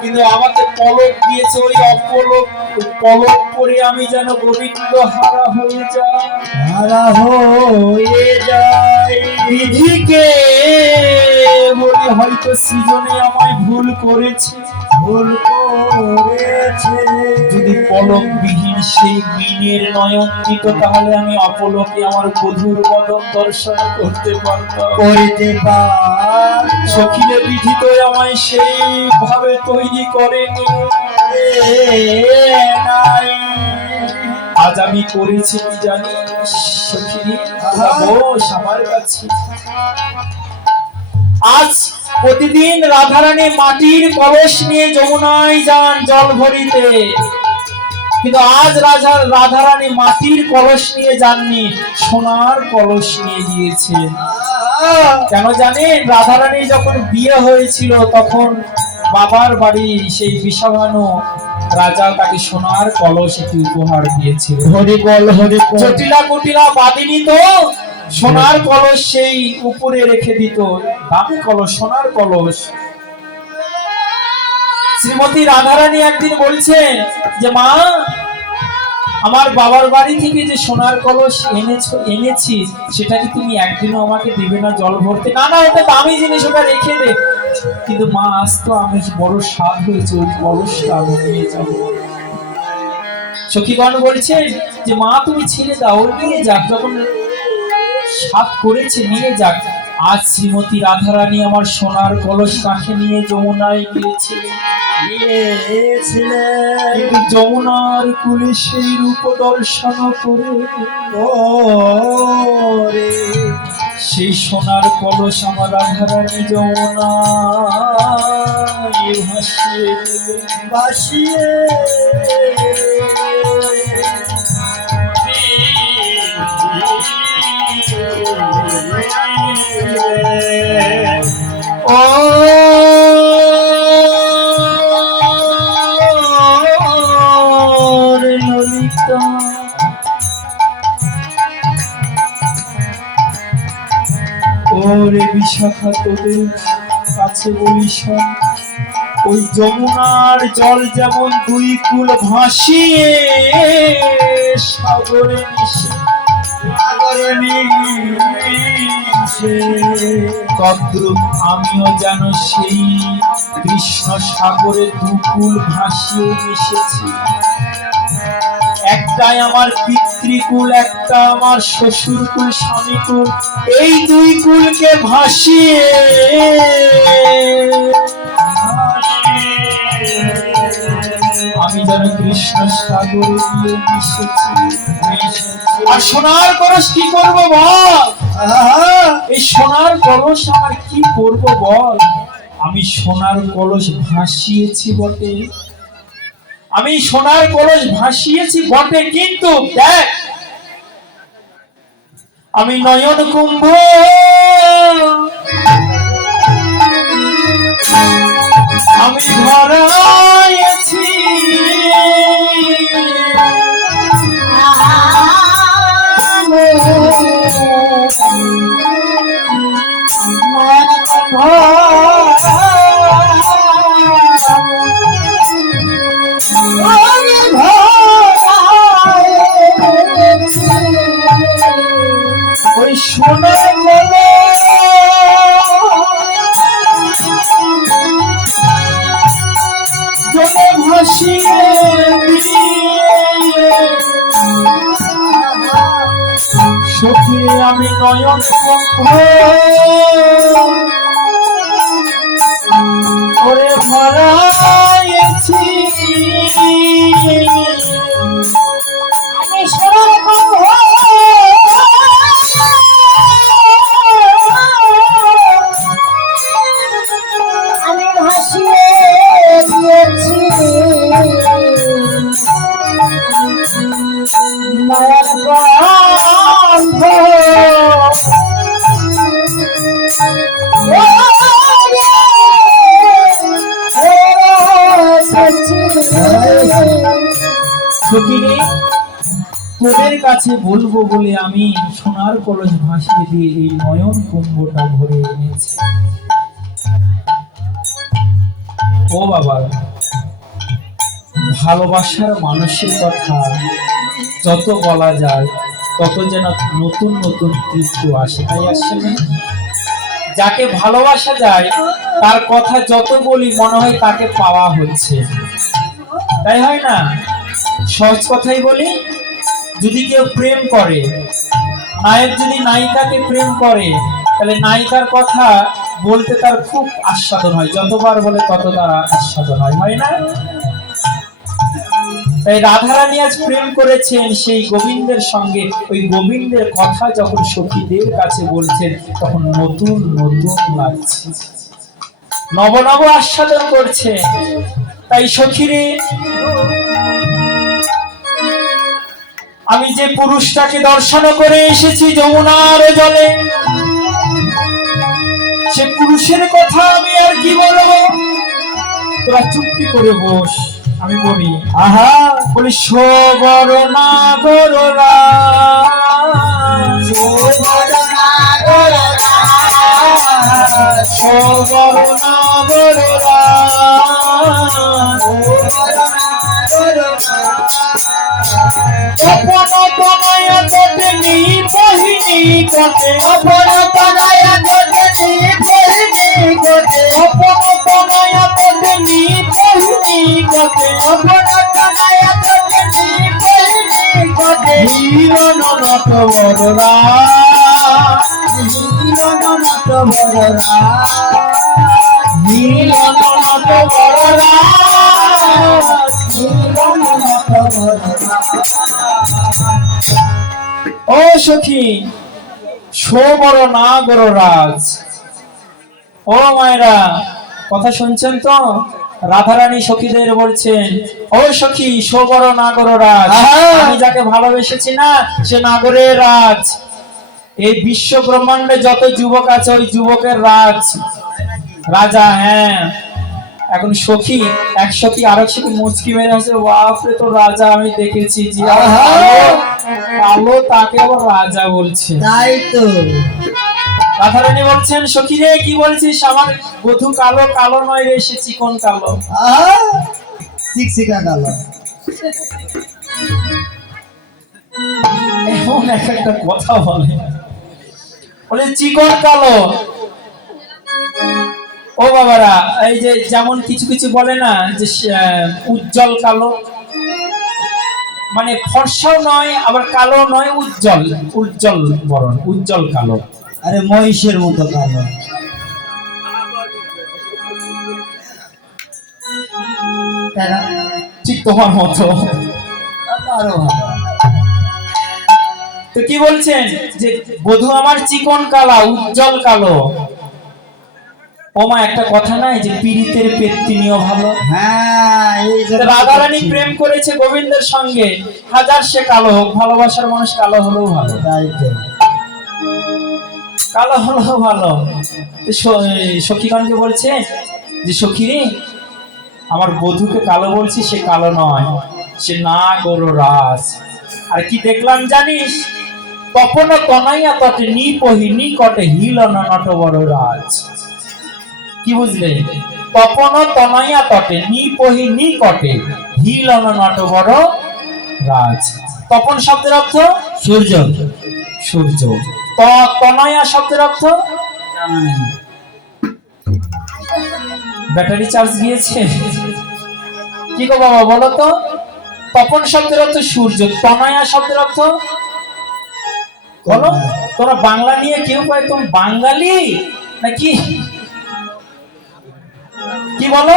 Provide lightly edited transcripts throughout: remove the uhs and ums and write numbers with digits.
কিন্তু আমাকে পলক দিয়েছে ওই অপলক, পলক পরে আমি যেন গোবিন্দ হারা হয়ে যাই। বিধিকে বলি হয়তো সৃজনে আমায় ভুল করেছে। যদি পলক বিহীন সেই মিনের নয়ন দিত তাহলে আমি অপলকে আমার বধুর বদন দর্শন করতে পারতাম। সখিলে বিধি তো আমায় সেই ভাবে তৈরি করেনি। আজ আমি করেছি কি জানি সখিনী, বস আমার কাছে। আজ প্রতিদিন রাধারানী মাটির কলস নিয়ে যমুনায় যান জল ভরিতে, কিন্তু আজ রাধারানী মাটির কলস নিয়ে যাননি, সোনার কলস নিয়ে গিয়েছেন। কেন জানেন? রাধারানী যখন বিয়ে হয়েছিল তখন বাবার বাড়ি সেই বিষাবানু রাজা তাকে সোনার কলস একটি উপহার দিয়েছিল। হরিবল হরিবল। জটিলা কুটিলা বাদিনী তো সোনার কলস সেই উপরে রেখে দিত, দামি কলস, সোনার কলস। শ্রীমতী রাধারানী একদিন বলছেন যে মা, আমার বাবার বাড়ি থেকে যে সোনার কলস এনেছি সেটা কি তুমি একদিনও আমাকে দিবে না জল ভরতে? না না, ওটা দামি জিনিস, ওটা রেখে দে। কিন্তু মা, আজ তো আমি বড় স্বাদ হয়েছে, ওই কলসটা আমি নিয়ে যাব। সখীগণ বলছেন যে মা তুমি ছেড়ে দাও, নিয়ে যাক, যখন স্বাদ করেছে নিয়ে যাক। আজ শ্রীমতী রাধারানী আমার সোনার কলস কাঁখে নিয়ে যমুনায় গিয়েছিলেন। কিন্তু যমুনার কুলে সেই রূপ দর্শন করে সেই সোনার কলস আমার রাধারানী যমুনায় ভাসিয়ে ও ললিতা, ওরে বিশাখা, তোদের কাছে বলি শোন, ওই যমুনার জল যেমন দুই কুল ভাসিয়ে সাগরে মিশে তদ্রূপ আমিও যেন সেই কৃষ্ণ সাগরে দুকুল ভাসিয়ে মিশেছি। একটাই আমার পিতৃকুল, একটা আমার শ্বশুরকুল, স্বামীকুল, এই দুই কুলকে ভাসিয়ে আমি যেন কৃষ্ণ সাগরে গিয়ে মিশেছি। আর সোনার কলস কি করব বল? এই সোনার কলস আমার কি করব বল? আমি সোনার কলস ভাসিয়েছি বটে, আমি সোনার কলস ভাসিয়েছি বটে, কিন্তু দেখ আমি নয়ন কুম্ভ আমি ভরাইছি। ওই সোনার জলে ভাসিয়ে সখিরে আমি নয়ন করে ভরাইছি। আমি সোনার আমি ভাসিয়ে দিয়েছি মায়ার গন্ধ। সখিনী, তোদের কাছে বলবো বলে আমি সোনার কলস ভাসিয়ে দিয়ে এই নয়ন কুম্ভটা ভরে এনেছি। ও বাবা, ভালোবাসার মানুষের কথা যত বলা যায় তত যেন নতুন নতুন তৃপ্তি আসে, তাই আসছে না? যাকে ভালোবাসা যায় তার কথা যত বলি মনে হয় তাকে পাওয়া হচ্ছে, তাই হয় না? সহজ কথাই বলি, যদি কেউ প্রেম করে, নায়ক যদি নায়িকাকে প্রেম করে, তাহলে নায়িকার কথা বলতে তার খুব আস্বাদন হয়, যতবার বলে তত তার আস্বাদন হয়, হয় না? তাই রাধারানী আজ প্রেম করেছেন সেই গোবিন্দের সঙ্গে, ওই গোবিন্দের কথা যখন সখীদের কাছে বলছেন তখন নতুন নতুন লাগছে, নব নব আস্বাদন করছে। তাই সখীরে, আমি যে পুরুষটাকে দর্শন করে এসেছি যমুনার জলে, সে পুরুষের কথা আমি আর কি বলবো, তোরা চুপটি করে বস, আমি বলি। আহা, বলি সবরণা গররা, সবরণা গররা, সবরণা গররা, অপন তনয় তোতে নি পহিনি কতে, অপন তনয় তোতে নি পহিনি কতে, অপন তনয় তোতে নি পহিনি কতে, অপন তনয় তোতে নি পহিনি কতে, হিরণ নত বররা, হিরণ নত বররা, হিরণ নত বররা, হিরণ নত বররা। ও সখী, সোবর না গররাজ। ও মায়েরা, কথা শুনছেন তো? রাধারানী সখীদের বলছেন, ও সখী, সোবর নাগররাজ, আমি যাকে ভালোবেসেছি না সে নাগরের রাজ। এই বিশ্ব ব্রহ্মাণ্ডে যত যুবক আছে ওই যুবকের রাজ, রাজা। হ্যাঁ, এখন সখী, এক সখী আরেক সখী মুচকি মেরে আছে, বাপরে তো রাজা আমি দেখেছি, জি কালো তাকে আবার রাজা বলছে, তাই তো। রাধারানী বলছেন, সখী রে কি বলছিস, আমার বধূ কালো, কালো নয় রে, সে চিকন কালো, চিকচিকা কালো। এমন একটা কথা বলে, বলে চিকন কালো। ও বাবারা, এই যে যেমন কিছু কিছু বলে না যে উজ্জ্বল কালো, মানে ফর্সাও নয় আবার কালো নয়, উজ্জ্বল, উজ্জ্বল বরণ, উজ্জ্বল কালো। আরে মহিষের মতো কালো, ঠিক তোমার মতো। তো কি বলছেন যে বধূ আমার চিকন কালা, উজ্জ্বল কালো। ও মা, একটা কথা নাই যে পীড়িতের পেত্তিনিও ভালো। হ্যাঁ, রাধারানী প্রেম করেছে গোবিন্দের সঙ্গে, হাজার সে কালো হোক, ভালোবাসার মানুষ কালো হলেও ভালো, তাই তো, কালো হলেও ভালো। সখীগণকে বলছে যে সখী রে, আমার বধূকে কালো বলছি, সে কালো নয়, সে নাগররাজ। আর কি দেখলাম জানিস, তপন তনয়া তটে নিপহি নিকটে হিলন নট বড় রাজ। কি বুঝলে? তপন তনয়া তটে নিপহি নিকটে হিলন নট বড় রাজ। তপন শব্দের অর্থ সূর্য, সূর্য। তনয়া শব্দের অর্থ ব্যাটারি চার্জ দিয়েছে কি গো বাবা, বলো তো? তপন শব্দের অর্থ সূর্য, তনয়া শব্দের অর্থ বলো। তোরা বাংলা নিয়ে কেউ কয় তুমি বাঙালি নাকি, কি বলো?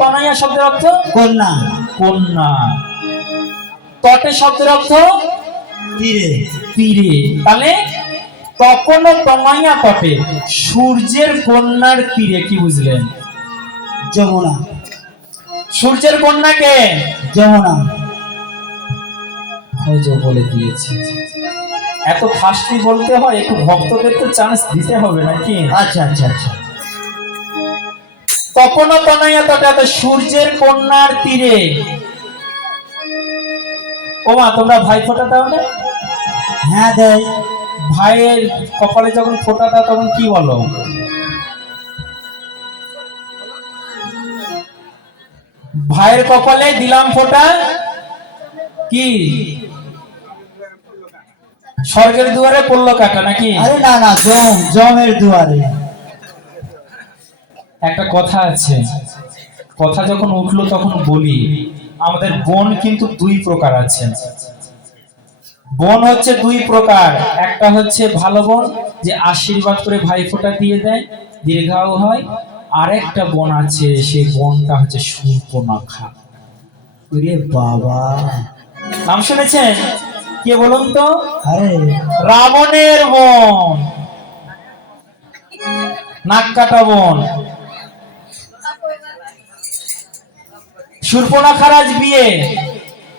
তনয়া শব্দের অর্থ কন্যা, কন্যা। তটে শব্দের অর্থ তীরে, তীরে। তাহলে তপন তনয়া তটে, সূর্যের কন্যার তীরে। কি বুঝলেন? যমুনা। সূর্যের কন্যাকে যমুনা, ওই যে বলে দিয়েছি। এত ফাস্টলি বলতে হয়, একটু ভক্তদের তো চান্স দিতে হবে নাকি? আচ্ছা আচ্ছা আচ্ছা। তপন তনয়া তটে, সূর্যের কন্যার তীরে। ও মা, তোমরা ভাই ফোঁটা দাও না? হ্যাঁ দেয়। ভাইয়ের কপালে যখন ফোঁটা দাও তখন কি বলো? ভাইয়ের কপালে দিলাম ফোঁটা, কি স্বর্গের দুয়ারে পড়লো কাটা নাকি? আরে না না, জমের দুয়ারে। একটা কথা আছে, কথা যখন উঠলো তখন বলি, আমাদের বোন কিন্তু দুই প্রকার আছে। বোন হচ্ছে দুই প্রকার, একটা হচ্ছে ভালো বোন যে আশীর্বাদ করে ভাইফোঁটা দিয়ে দেয়, দীর্ঘায়ু হয়। আরেকটা বোন আছে, সেই বোনটা হচ্ছে শূর্পণখা। ওরে বাবা, নাম শুনেছেন? কে বলুন তো? আরে রাবণের বোন, নাক কাটা বোন। শূর্পণখার আজ বিয়ে,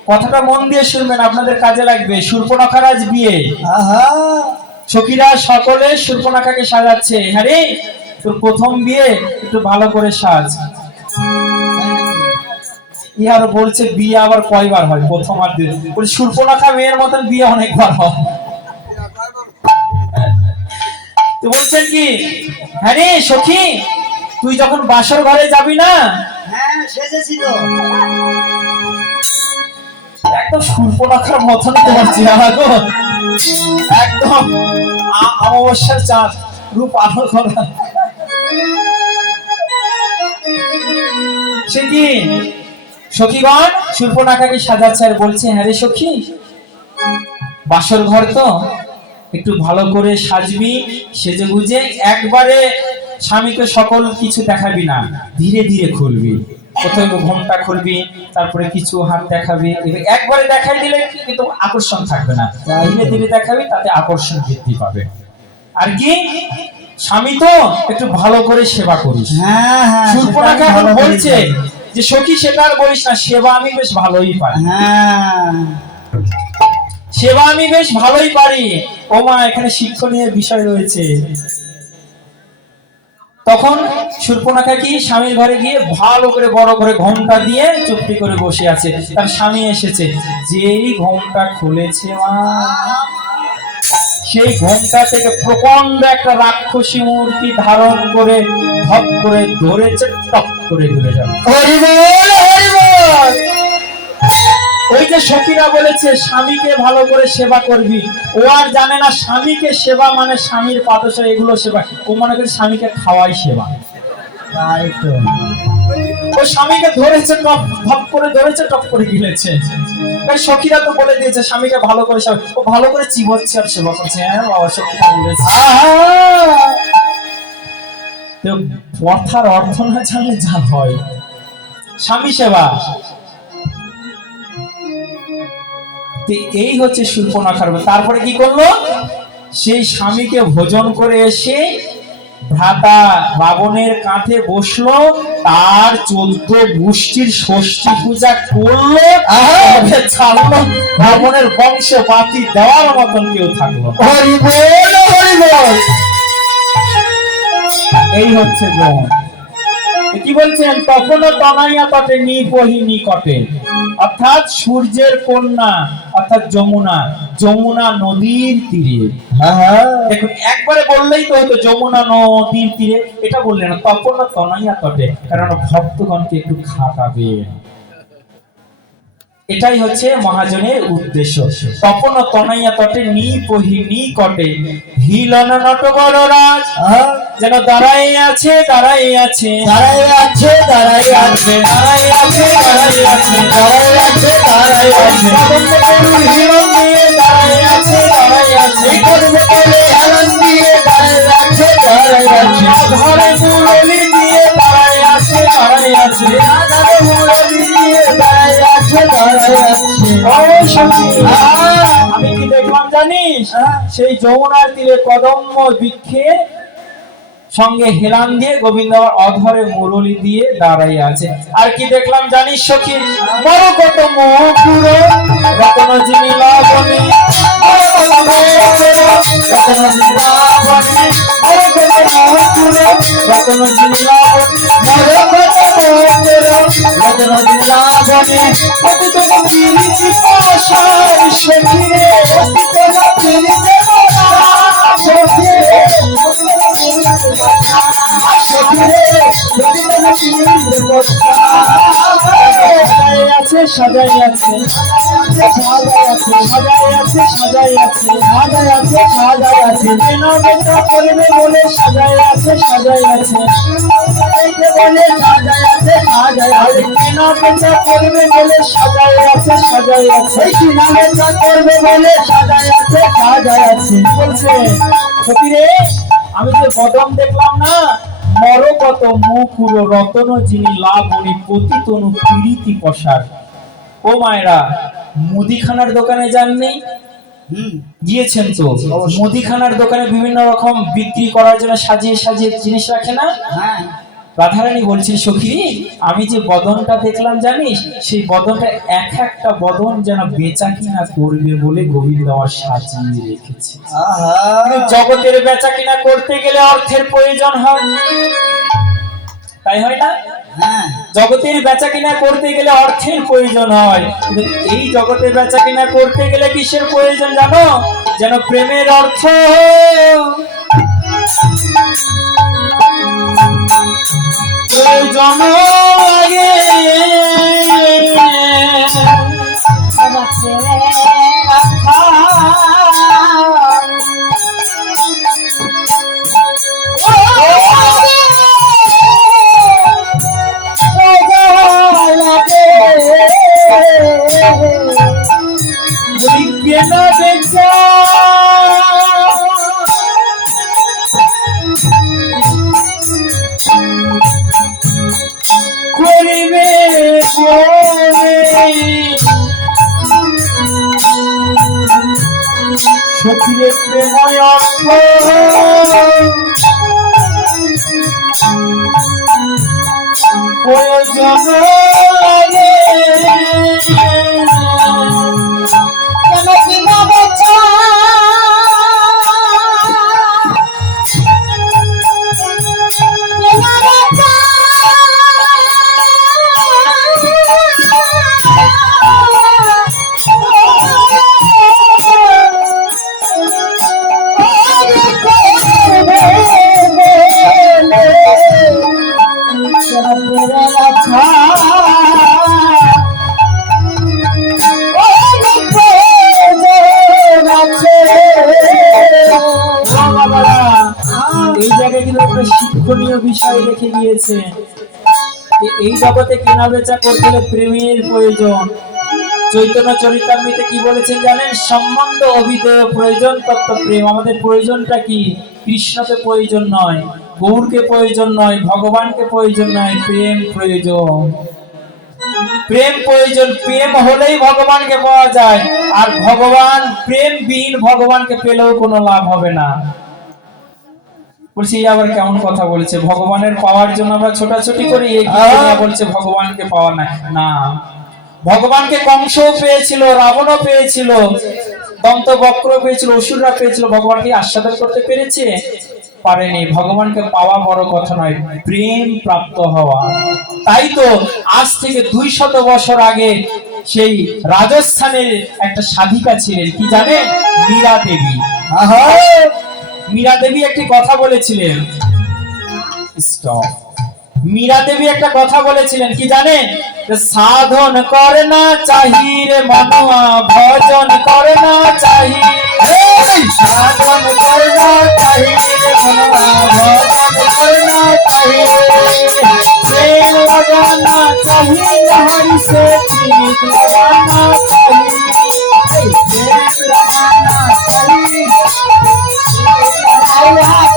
কথাটা মন দিয়ে শুনবেন, আপনাদের কাজে লাগবে। শূর্পণখার আজ বিয়ে। আহা, সখীরা সকলে শূর্পণখাকে সাজাচ্ছে। হ্যাঁ রে, তোর প্রথম বিয়ে, একটু ভালো করে সাজ। ইহার বলছে বিয়ে আবার কয়বার হয়? প্রথম আর দ্বিতীয়। বলে শূর্পণখা মেয়ের মতন বিয়ে অনেকবার হয়। তো বলছেন কি, হ্যাঁ রে সখী, তুই যখন বাসর ঘরে যাবি না, হ্যাঁ সেজেছি তো। একদম শূর্পণখার মতন তোমার চেহারা গো, একদম অমাবস্যার চাঁদ, রূপ আলো করা। সে কি সখীগণ শূর্পণখাকে সাজাচ্ছে আর বলছে, হ্যাঁ রে সখী, বাসর ঘর তো, একটু ভালো করে সাজবি, সেজে গুজে। একবারে স্বামীকে সকল কিছু দেখাবি না, ধীরে ধীরে খুলবি। প্রথমে ঘোমটা খুলবি, তারপরে কিছু হাত দেখাবি। একবারে দেখাই দিলে কিন্তু আকর্ষণ থাকবে না, ধীরে ধীরে দেখাবি, তাতে আকর্ষণ বৃদ্ধি পাবে। আর কি, স্বামী তো একটু ভালো করে সেবা করিস। হ্যাঁ হ্যাঁ, শূর্পণখা এখন বলছে যে সখী সেটা আর বলিস না, সেবা আমি বেশ ভালোই পারি। হ্যাঁ, সেবা আমি বেশ ভালোই পারি। ও মা, এখানে শিক্ষণীয় বিষয় রয়েছে। তখন শূর্পণখা কি স্বামীর ঘরে গিয়ে ভালো করে বড় করে ঘোমটা দিয়ে চুপটি করে বসে আছে। তার স্বামী এসেছে, যেই ঘোমটা খুলেছে মা, সেই ঘোমটা থেকে প্রকাণ্ড একটা রাক্ষসী মূর্তি ধারণ করে ধপ করে ধরেছে, টপ করে ঘুরে যাবে। হরি বল হরি বল। ওই যে সখীরা বলেছে স্বামীকে ভালো করে সেবা করবি, ও আর জানে না স্বামীকে সেবা মানে স্বামীর পাদসা এগুলো সেবা। ও মনে করে স্বামীকে খাওয়াই সেবা। তাই তো, ও স্বামীকে ধরেছে, টপ ধপ করে ধরেছে, টপ করে গিলেছে। তাই সখীরা তো বলে দিয়েছে স্বামীকে ভালো করে সেবা। ও ভালো করে চিবোচ্ছে আর সেবা করছে। হ্যাঁ বাবা, সখীরা বলেছে। তো কথার অর্থ না জানলে যা হয়, স্বামী সেবা। এই হচ্ছে শূর্পণখার। তারপরে কি করলো, সেই স্বামীকে ভোজন করে এসে ভ্রাতা রাবণের কাঁধে বসলো, তার 14 গোষ্ঠীর ষষ্ঠী পূজা করলো, ছাড়লো। রাবণের বংশ বাতি দেওয়ার মতন কেউ থাকলো। হরি বল হরি বল। এই হচ্ছে বোন। কি বলছেন, তখনও তনাইয়া তটে নিপহি নিকটে, অর্থাৎ সূর্যের কন্যা, অর্থাৎ যমুনা, যমুনা নদীর তীরে। দেখুন, একবারে বললেই তো হতো যমুনা নদীর তীরে, এটা বললেন না, তখনও তনাইয়া তটে, কারণ ভক্তগণকে একটু খাটাবে। এটাই হচ্ছে মহাজনের উদ্দেশ্য। তপন তনাইয়া তটে নিপহি নিকটে, হিলন নটবর রাজ, যেন দাঁড়াই আছে দাঁড়াই আছে দাঁড়াই আছে দাঁড়াই আছে দাঁড়াই আছে দাঁড়াই আছে দাঁড়াই আছে দাঁড়াই আছে, হিলন দিয়ে দাঁড়াই আছে দাঁড়াই আছে, হেলান দিয়ে দাঁড়াই আছে দাঁড়াই আছে, ঘরে মুরলি দিয়ে দাঁড়াই আছে দাঁড়াই আছে, ঘরে মুরলি দিয়ে দাঁড়াই আছে দাঁড়াই আছে। ও সখী, আমি কি দেখলাম জানিস, সেই যমুনার তীরে কদম্ব বৃক্ষের সঙ্গে হেলান দিয়ে গোবিন্দ আবার অধরে মুরলি দিয়ে দাঁড়াই আছে। আর কি দেখলাম জানিস সখী, বড় কত মুকুর রতন জিমি লাবণী, রতন জিমি লাবণী, বড় কত মুকুর রতন জিমি লাবণী, বড় কত মুকুর রতন জিমি লাবণী, অতি তোম পিরিতি পাশার সখী রে, অতি তোম পিরিতি পাশার সাজাই আছে কেনা বেচা করবে বলে সাজাই আছে কেনা বেচা করবে বলে সাজাই আছে কেনা বেচা করবে বলে সাজাই আছে বলছে সতীরে আমি যে বদন দেখলাম না মরকত মুকুর রতন যিনি লাবণী পতিতনু প্রীতি পসার। ও মায়েরা মুদিখানার দোকানে যাননি? গিয়েছেন তো? মুদিখানার দোকানে বিভিন্ন রকম বিক্রি করার জন্য সাজিয়ে সাজিয়ে জিনিস রাখে না? রাধারানী বলছেন সখী আমি যে বদনটা দেখলাম জানিস সেই বদনটা এক একটা বদন যেন বেচা কিনা করবে বলে গোবিন্দ আমার সাজিয়ে রেখেছে। জগতের বেচা কিনা করতে গেলে অর্থের প্রয়োজন হয়, তাই হয় না? জগতের বেচা কিনা করতে গেলে অর্থের প্রয়োজন হয়, কিন্তু এই জগতে বেচা কিনা করতে গেলে কিসের প্রয়োজন জানো? যেন প্রেমের অর্থ প্রয়োজন লাগে। কেনা বেচা করিবে সখীর প্রেময় অর্থ প্রয়োজন লাগে। এই জায়গায় কিন্তু একটা শিক্ষণীয় বিষয় রেখে গিয়েছে। এই জগতে কেনা বেচা করতে হলে প্রেমের প্রয়োজন। চৈতন্য চরিতামৃতে কি বলেছেন জানেন? সম্বন্ধ অভিধেয় প্রয়োজন তত্ত্ব প্রেম। আমাদের প্রয়োজনটা কি? কৃষ্ণকে প্রয়োজন নয়, গৌরকে প্রয়োজন নয়, ভগবানকে প্রয়োজন নয়, প্রেম প্রয়োজন। প্রেম প্রয়োজন, প্রেম হলেই ভগবানকে পাওয়া যায়। আর ভগবান প্রেম বিহীন ভগবানকে পেলেও কোনো লাভ হবে না। বলছি আবার কেমন কথা বলেছে? ভগবানের পাওয়ার জন্য আমরা ছোটাছুটি করি, বলছে ভগবানকে পাওয়া না। ভগবানকে কংসও পেয়েছিল, রাবণও পেয়েছিল, দন্তবক্র পেয়েছিল, অসুররা পেয়েছিল, ভগবানকে আস্বাদন করতে পেরেছে? পারেনি। ভগবানকে পাওয়া বড় কথা নয়, প্রেম প্রাপ্ত হওয়া। তাই তো আজ থেকে 200 বছর আগে সেই রাজস্থানের একটা সাধিকা ছিলেন, কি জানেন? মীরা দেবী। মীরা দেবী একটি কথা বলেছিলেন। মীরা দেবী একটা কথা বলেছিলেন, কি জানেন? সাধন করে না চাহি রে মনুয়া, ভজন করে না চাহি। সাধন করে না চাহি রে মনুয়া, ভজন করে না চাহি। প্রেম लगाना চাহি হরি সে प्रीत लगाना চাহি। প্রেম लगाना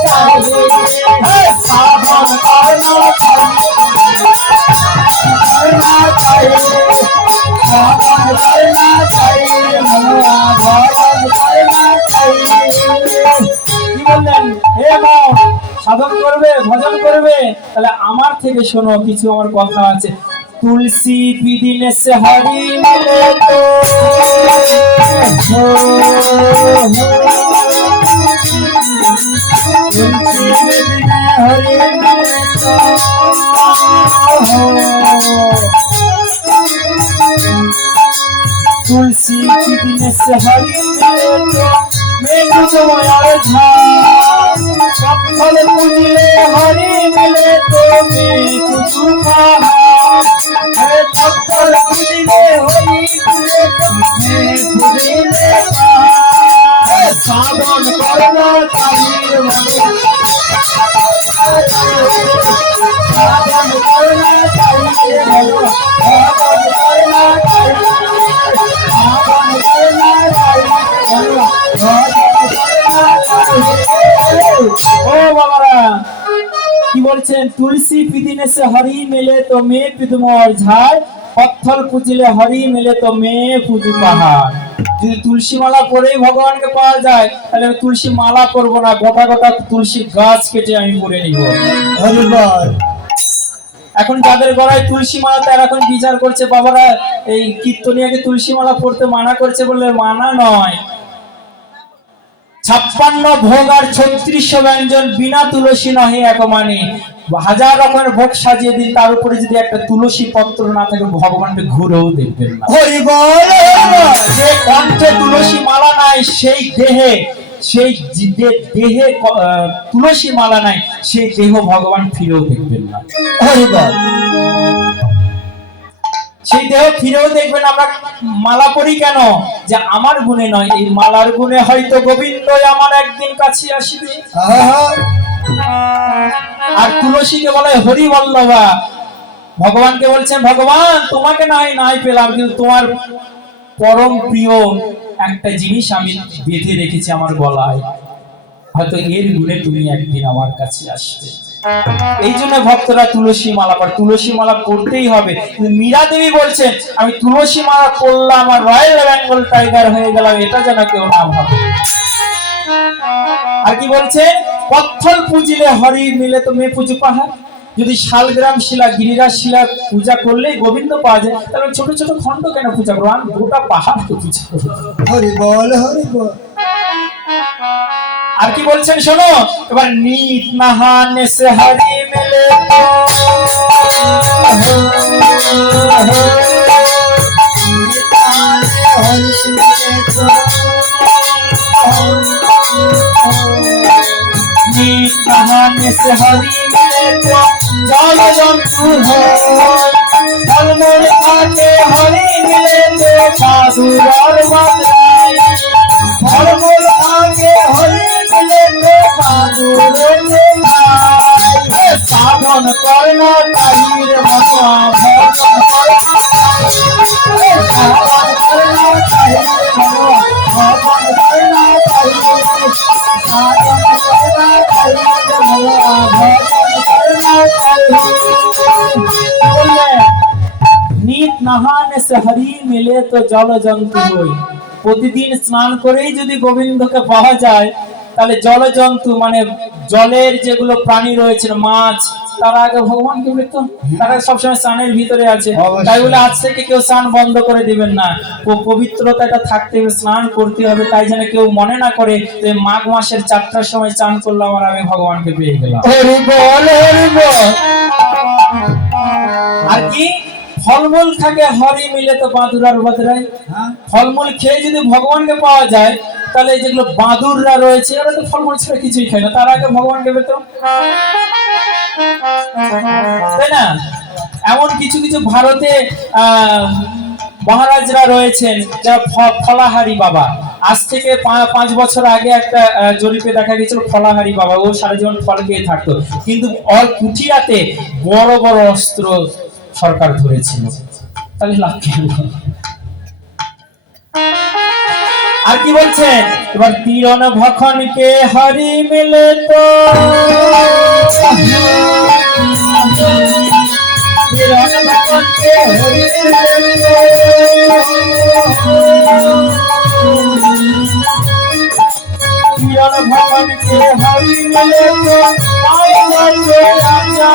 চাহি साधन करना चाहिए, मनुआ भजन करना चाहिए। কি বললেন? হে মা সাধন করবে, ভজন করবে, তাহলে আমার থেকে শোনো, কিছু আমার কথা আছে। तुलसी विदिन से हरि मिले तो तुलसी विदिन हरि मिले तो तुलसी विदिन से हरि मिले तो মেঘ তোমার ঝাল পথল পুজিলে হরি মিলে তো মেঘ পাহাড় পথল পুজিলে হরি মিলে তো মেঘ পাহাড় শ্রাবণ করলা তাহির মনে শ্রাবণ করলা তাহির মনে শ্রাবণ করলা তাহির শ্রাবণ করলা তাহির ও বাবারা কি বলছেন তুলসী পিদিনে সে হরি মেলে তো মে পিদমর ঝাড় পথল পুজিলে হরি মেলে তো মে পুজু পাহাড় যদি তুলসী মালা পরেই ভগবানকে পাওয়া যায় তাহলে আমি তুলসী মালা করবো না গোটা গোটা তুলসীর গাছ কেটে আমি পরে নিব হরি বল এখন যাদের গলায় তুলসী মালা তার এখন বিচার করছে বাবারা এই কীর্তনিয়াকে তুলসী মালা পড়তে মানা করছে বললে মানা নয় 56 ভোগ আর 3600 ব্যঞ্জন বিনা তুলসী নহে এক মানে হাজার রকমের ভোগ সাজিয়ে দিন তার উপরে যদি একটা তুলসী পত্র না থাকে ভগবানকে ঘুরেও দেখবেন না হরি বল যে কণ্ঠে তুলসী মালা নাই সেই দেহে তুলসী মালা নাই সেই দেহ ভগবান ফিরেও দেখবেন না হরি বল সেই দেহ ফিরেও দেখবেন আমরা মালা পরি কেন যে আমার গুণে নয় এই মালার গুণে হয়তো গোবিন্দ আমার একদিন কাছে আসবে আর তুলসীকে বলে হরি বল্লভা ভগবানকে বলছেন ভগবান তোমাকে নাই পেলাম কিন্তু তোমার পরম প্রিয় একটা জিনিস আমি বেঁধে রেখেছি আমার গলায় হয়তো এর গুণে তুমি একদিন আমার কাছে আসবে এই জন্য ভক্তরা তুলসী মালা পড়ে তুলসী মালা পড়তেই হবে মীরা দেবী বলছেন আমি তুলসী মালা পড়লাম আমার রয়্যাল বেঙ্গল টাইগার হয়ে গেলাম এটা যেন কেউ না ভাবে আর কি বলছে পথল পুজিলে হরি মিলে তো মে পুজো পাহাড় যদি শালগ্রাম শিলা গিরিরাজ শিলা পূজা করলে গোবিন্দ পাওয়া যায় তাহলে ছোট ছোট খন্ড কেন পূজা করবো আমি গোটা পাহাড়কে পূজা করবো হরি বল হরি বল আর কি বলছেন শোনো এবার নীত নাহানে সে হরি মিলে नीत नहाने से हरि मिले तो जल जंतु हो फलमूल खाके हरि मिले तो साधु और बदलाई फलमूल खाके हरि मिले तो साधु साधन करना ताहिर मनुआ भजन करना चाहिए मनुआ भजन करना चाहिए साधन करना चाहिए मनुआ भजन करना चाहिए नीत नहाने से हरि मिले तो जल जंतु होई প্রতিদিন স্নান করেই যদি গোবিন্দকে পাওয়া যায় তাহলে জলজন্তু মানে জলের যেগুলো প্রাণী রয়েছে মাছ তারা আগে ভগবানকে পেত তারা সবসময় স্নানের ভিতরে আছে তাই বলে আজ থেকে কেউ স্নান বন্ধ করে দিবেন না পবিত্রতাটা থাকতে হবে স্নান করতে হবে তাই যেন কেউ মনে না করে যে মাঘ মাসের 4টার সময় স্নান করলাম আর আমি ভগবানকে পেয়ে গেলাম হরি বল হরি বল আর কি ফলমূল খাকে হরি মিলে তো বাঁদুর আর বদরাই ফলমূল খেয়ে যদি ভগবানকে পাওয়া যায় তাহলে যেগুলো বাঁদুররা রয়েছে ওরা তো ফলমূল ছাড়া কিছুই খায় না তার আগে ভগবানকে পেত তাই না এমন কিছু কিছু ভারতে মহারাজরা রয়েছেন যারা ফলাহারি বাবা আজ থেকে 5 বছর আগে একটা জরিপে দেখা গেছিল ফলাহারি বাবা ও সারা জীবন ফল খেয়ে থাকতো কিন্তু ওর কুঠিয়াতে বড় বড় অস্ত্র সরকার ধরেছিল তাহলে লাভ কি আর কি বলছেন এবার তীরন ভখনকে হরি মিলে তো তীরন ভখনকে হরি মিলে তীরন ভখনকে হরি মিলে তো আয় বলে রাজা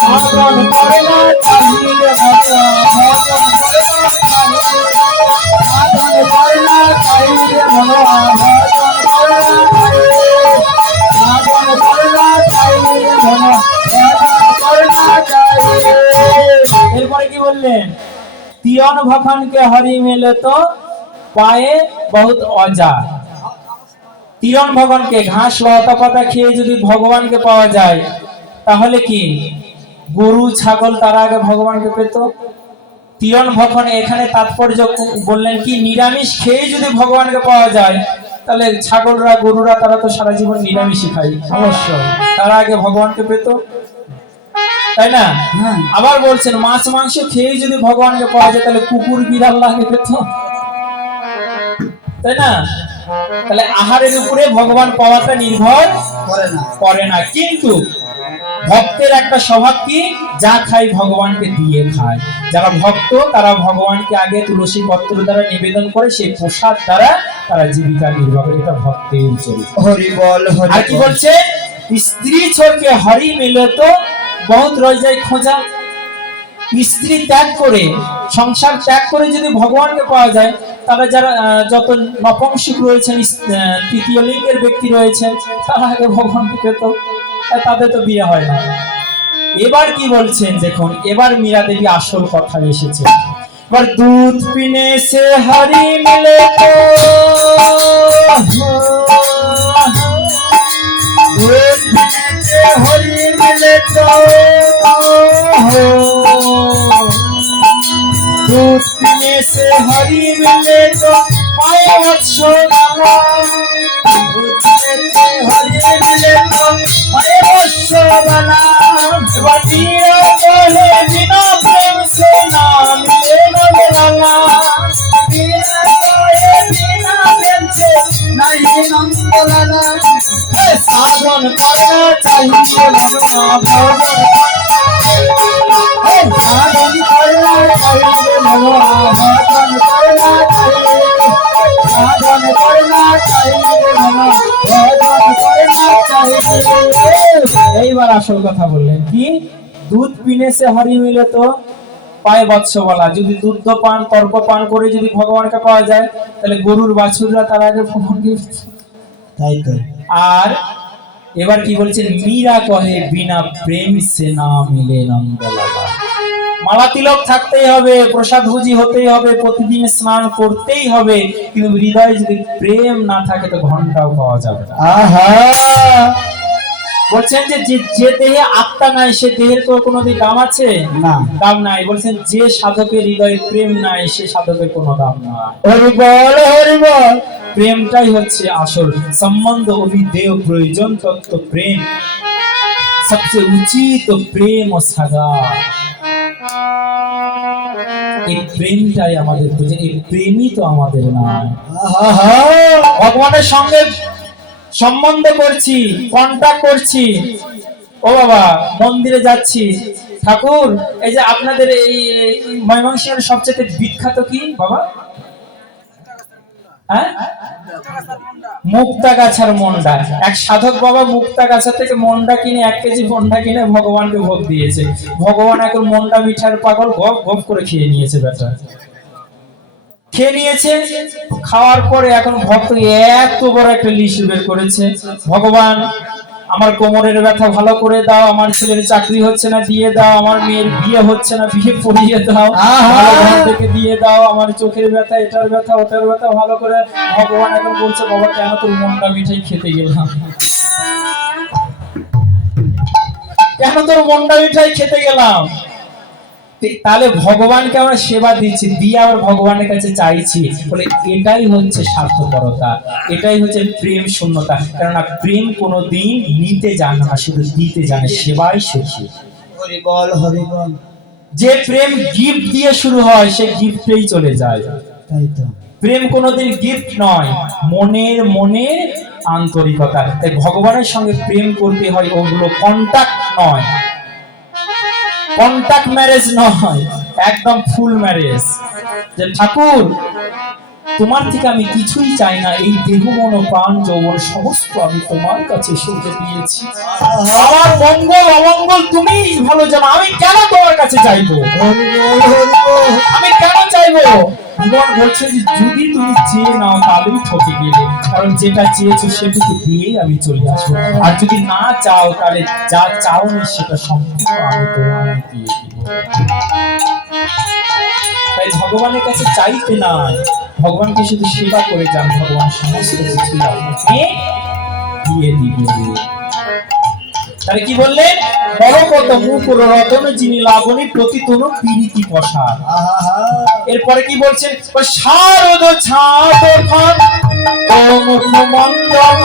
साधन करना चाहिए বললেন তিয়ন ভখনকে হরি মেলে তো পায়ে বহুত অজা। তিরণ ভগবানকে ঘাস লতা পাতা খেয়ে যদি ভগবানকে পাওয়া যায় তাহলে কি গরু ছাগল তারা আগে ভগবানকে পেত? তিরণ ভখন এখানে তাৎপর্য বললেন কি নিরামিষ খেয়ে যদি ভগবানকে পাওয়া যায় তাহলে ছাগলরা গরুরা তারা তো সারা জীবন নিরামিষই খায়, অবশ্যই তারা আগে ভগবানকে পেত, তাই না? আবার বলছেন মাছ মাংস খেয়ে যদি ভগবানকে পাওয়া যায় তাহলে কুকুর বিড়াল আগে পেত, তাই না? তাহলে আহারের উপরে ভগবান পাওয়াটা নির্ভর করে না। কিন্তু ভক্তের একটা স্বভাব কি, যা খায় ভগবানকে দিয়ে খায়। যারা ভক্ত তারা ভগবানকে আগে তুলসী পত্র দ্বারা নিবেদন করে, সেই প্রসাদ দ্বারা তারা জীবিকা নির্বাহ করে। এটা ভক্তের চরিত্র। হরি বল হরি। আর কি বলছে, স্ত্রী ছোড়কে হরি মিলে তো বহুত রয়ে যায় খোঁজা। স্ত্রী ত্যাগ করে সংসার ত্যাগ করে যদি ভগবানকে পাওয়া যায় তারা যারা যত নপুংসক রয়েছেন তৃতীয় লিঙ্গের ব্যক্তি রয়েছেন তারা আগে ভগবানকে পেত, তাদের তো বিয়ে হয় না। এবার কি বলছেন দেখুন, এবার মীরা দেবী আসল কথা এসেছে। এবার দুধ পিনে সে হরি মিলে তো, দুধ পিনে সে হরি মিলে তো, दूध पीने से हरी मिले तो पाए वत्सो गावा। दूध पीने से हरि मिले तो पाए वत्सो गावा। बटीरा कहे बिना प्रेम से ना मिले नंदलाला। बिना कहे बिना प्रेम से नहीं नंदलाला। साधन करना चाहिए भगवान, साधन करना चाहिए भगवान, साधन करना चाहिए, साधन करना चाहिए भगवान, साधन करना चाहिए। এইবার আসল কথা বললেন কি, দুধ পিনে সে হরি মিলে তো পায়ে বৎস বলা। যদি দুধ পান তর্ক পান করে যদি ভগবানকে পাওয়া যায় তাহলে গরুর বাছুররা তার আগে ভগবানকে, তাই তো। আর এবার কি বলছেন, মীরা কহে বিনা প্রেম সে না মিলে নন্দলালা। মালা তিলক থাকতেই হবে, প্রসাদ ভুজি হতেই হবে, প্রতিদিন স্নান করতেই হবে, কিন্তু হৃদয়ে যদি প্রেম না থাকে তো ঘন্টাও পাওয়া যাবে না। আহা, বলছেন যে যে দেহে আত্মা নাই সে দেহের তো কোনোদিন দাম আছে না, দাম নাই। বলছেন যে সাধকের হৃদয়ে প্রেম নাই সে সাধকের কোনো দাম নাই। হরি বল হরি বল। প্রেমটাই হচ্ছে আসল সম্বন্ধ, অভিধেয় প্রয়োজন তত্ত্ব প্রেম, সবচেয়ে উচিত প্রেম ও সাগা। এই প্রেমটাই আমাদের প্রয়োজন, এই প্রেমই তো আমাদের নাই। আহা, ভগবানের সঙ্গে সম্বন্ধ করছি, কন্টাক্ট করছি, ও বাবা মন্দিরে যাচ্ছি, ঠাকুর এই যে আপনাদের এই ময়মনসিংহের সবচেয়ে বিখ্যাত কি বাবা, হ্যাঁ মুক্তাগাছার মন্ডা। এক সাধক বাবা মুক্তাগাছা থেকে মন্ডা কিনে 1 কেজি মন্ডা কিনে ভগবানকে ভোগ দিয়েছে। ভগবান এখন মন্ডা মিঠার পাগল, গপ গপ করে খেয়ে নিয়েছে, বেটা খেয়ে নিয়েছে। খাওয়ার পরে এখন ভক্ত এত বড় একটা লিস্ট বের করেছে, ভগবান আমার কোমরের ব্যথা ভালো করে দাও, আমার ছেলের চাকরি হচ্ছে না দিয়ে দাও, আমার মেয়ের বিয়ে হচ্ছে না বিয়ে পড়িয়ে দাও, ভালো ঘর থেকে দিয়ে দাও, আমার চোখের ব্যথা এটার ব্যথা ওটার ব্যথা ভালো করে। ভগবান এখন বলছে বাবা কেন তোর মনটা মিঠাই খেতে গেলাম, কেন তোর মনটা মিঠাই খেতে গেলাম। তাহলে ভগবানকে আমরা সেবা দিচ্ছি, দিয়ে আবার ভগবানের কাছে চাইছি, বলে এটাই হচ্ছে স্বার্থপরতা, এটাই হচ্ছে প্রেম শূন্যতা। কেননা প্রেম কোনোদিন নিতে জানে না, শুধু দিতে জানে, সেবাই সুখী। হরি বল হরি বল। যে প্রেম গিফট দিয়ে শুরু হয় সে গিফটেই চলে যায়। তাই তো। প্রেম কোনোদিন গিফট নয়, মনের আন্তরিকতা। তাই ভগবানের সঙ্গে প্রেম করতে হয়, ওগুলো কন্টাক্ট নয়, কন্টাক্ট ম্যারেজ নয়, একদম ফুল ম্যারেজ। যে ঠাকুর তোমার থেকে আমি কিছুই চাই না, এই দেহ মন প্রাণ যৌবন সমস্ত আমি তোমার কাছে সঁপে দিয়েছি, আমার মঙ্গল অমঙ্গল তুমি ভালো জানো, আমি কেন তোমার কাছে চাইবো, হরি বল হরি বল। আমি কেন চাইবো। ভগবান বলছে যে যদি তুমি চেয়ে নাও তাহলেই ঠকে গেলে, কারণ যেটা চেয়েছো সেটুকু দিয়েই আমি চলে আসবো, আর যদি না চাও তাহলে যা চাও না সেটা সম্পূর্ণ আমি তোমায় দিয়ে দিব। তাই ভগবানের কাছে চাইতে নাই, ভগবানকে শুধু সেবা করে যান, ভগবান সমস্ত কিছু আপনাকে দিয়ে দিবে। তাহলে কি বললেন? পরকত মুকুর রতন যিনি লাবণী প্রতিতনু প্রীতি প্রসাদ। এরপরে কি বলছেন? শারদ ছাদ ফান ও মুখমণ্ডল,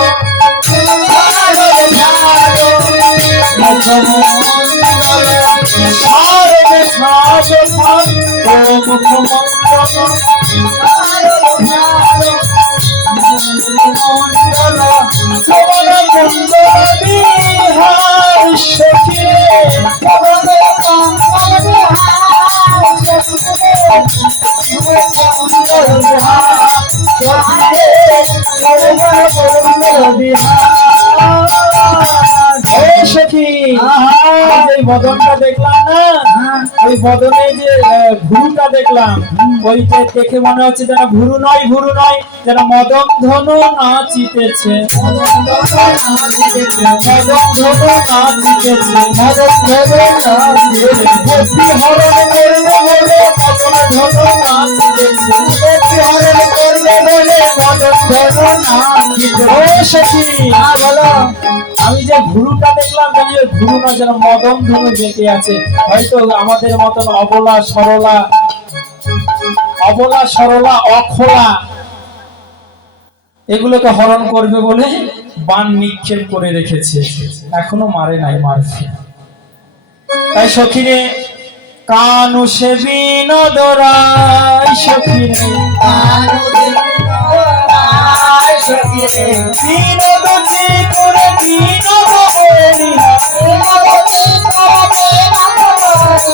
শারদ ছাদ ফান ও মুখমণ্ডল, বদনটা দেখলাম না, ওই বদনে যে ভুরুটা দেখলাম, ওইটা দেখে মনে হচ্ছে যেন ভুরু নয়, ভুরু নয়, যেন মদন ধনু নাচিতেছে, মদন ধনু নাচিতেছে, মদন ধনু নাচিতেছে, ভক্তি হরণ করবে বলে মদন ধনু নাচিতেছে, ভক্তি হরণ করবে বলে মদন ধনু নাচিতেছে। ও সখী বলো, আমি যে ভুরুটা দেখলাম জানি ওই ভুরু না, যেন মদন ধনু বেঁকে আছে। হয়তো আমাদের মতন অবলা সরলা অখোলা এগুলোকে হরণ করবে বলে বান নিক্ষেপ করে রেখেছে, এখনো মারে নাই, মারছে। তাই সখীরে কানু সে বিনোদরাই, সখীরে বিনোদ কি করে বিনোদ করিয়া, বিনোদ কি করে বিনোদ করিয়া,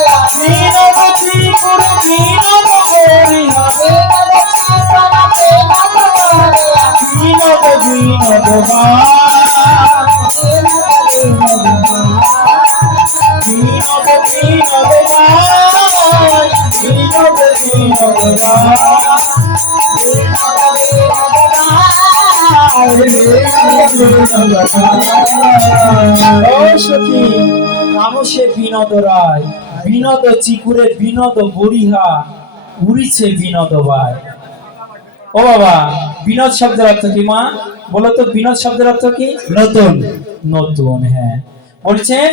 বিনোদ বিনোদ বিনোদ বিনোদ রায়, বিনোদ চিকুরে বিনোদ বরিহা উড়িছে বিনোদ ভাই। ও বাবা, বিনোদ শব্দের অর্থ কি মা বলো তো? বিনোদ শব্দের অর্থ কি? নতুন, নতুন। হ্যাঁ, বলছেন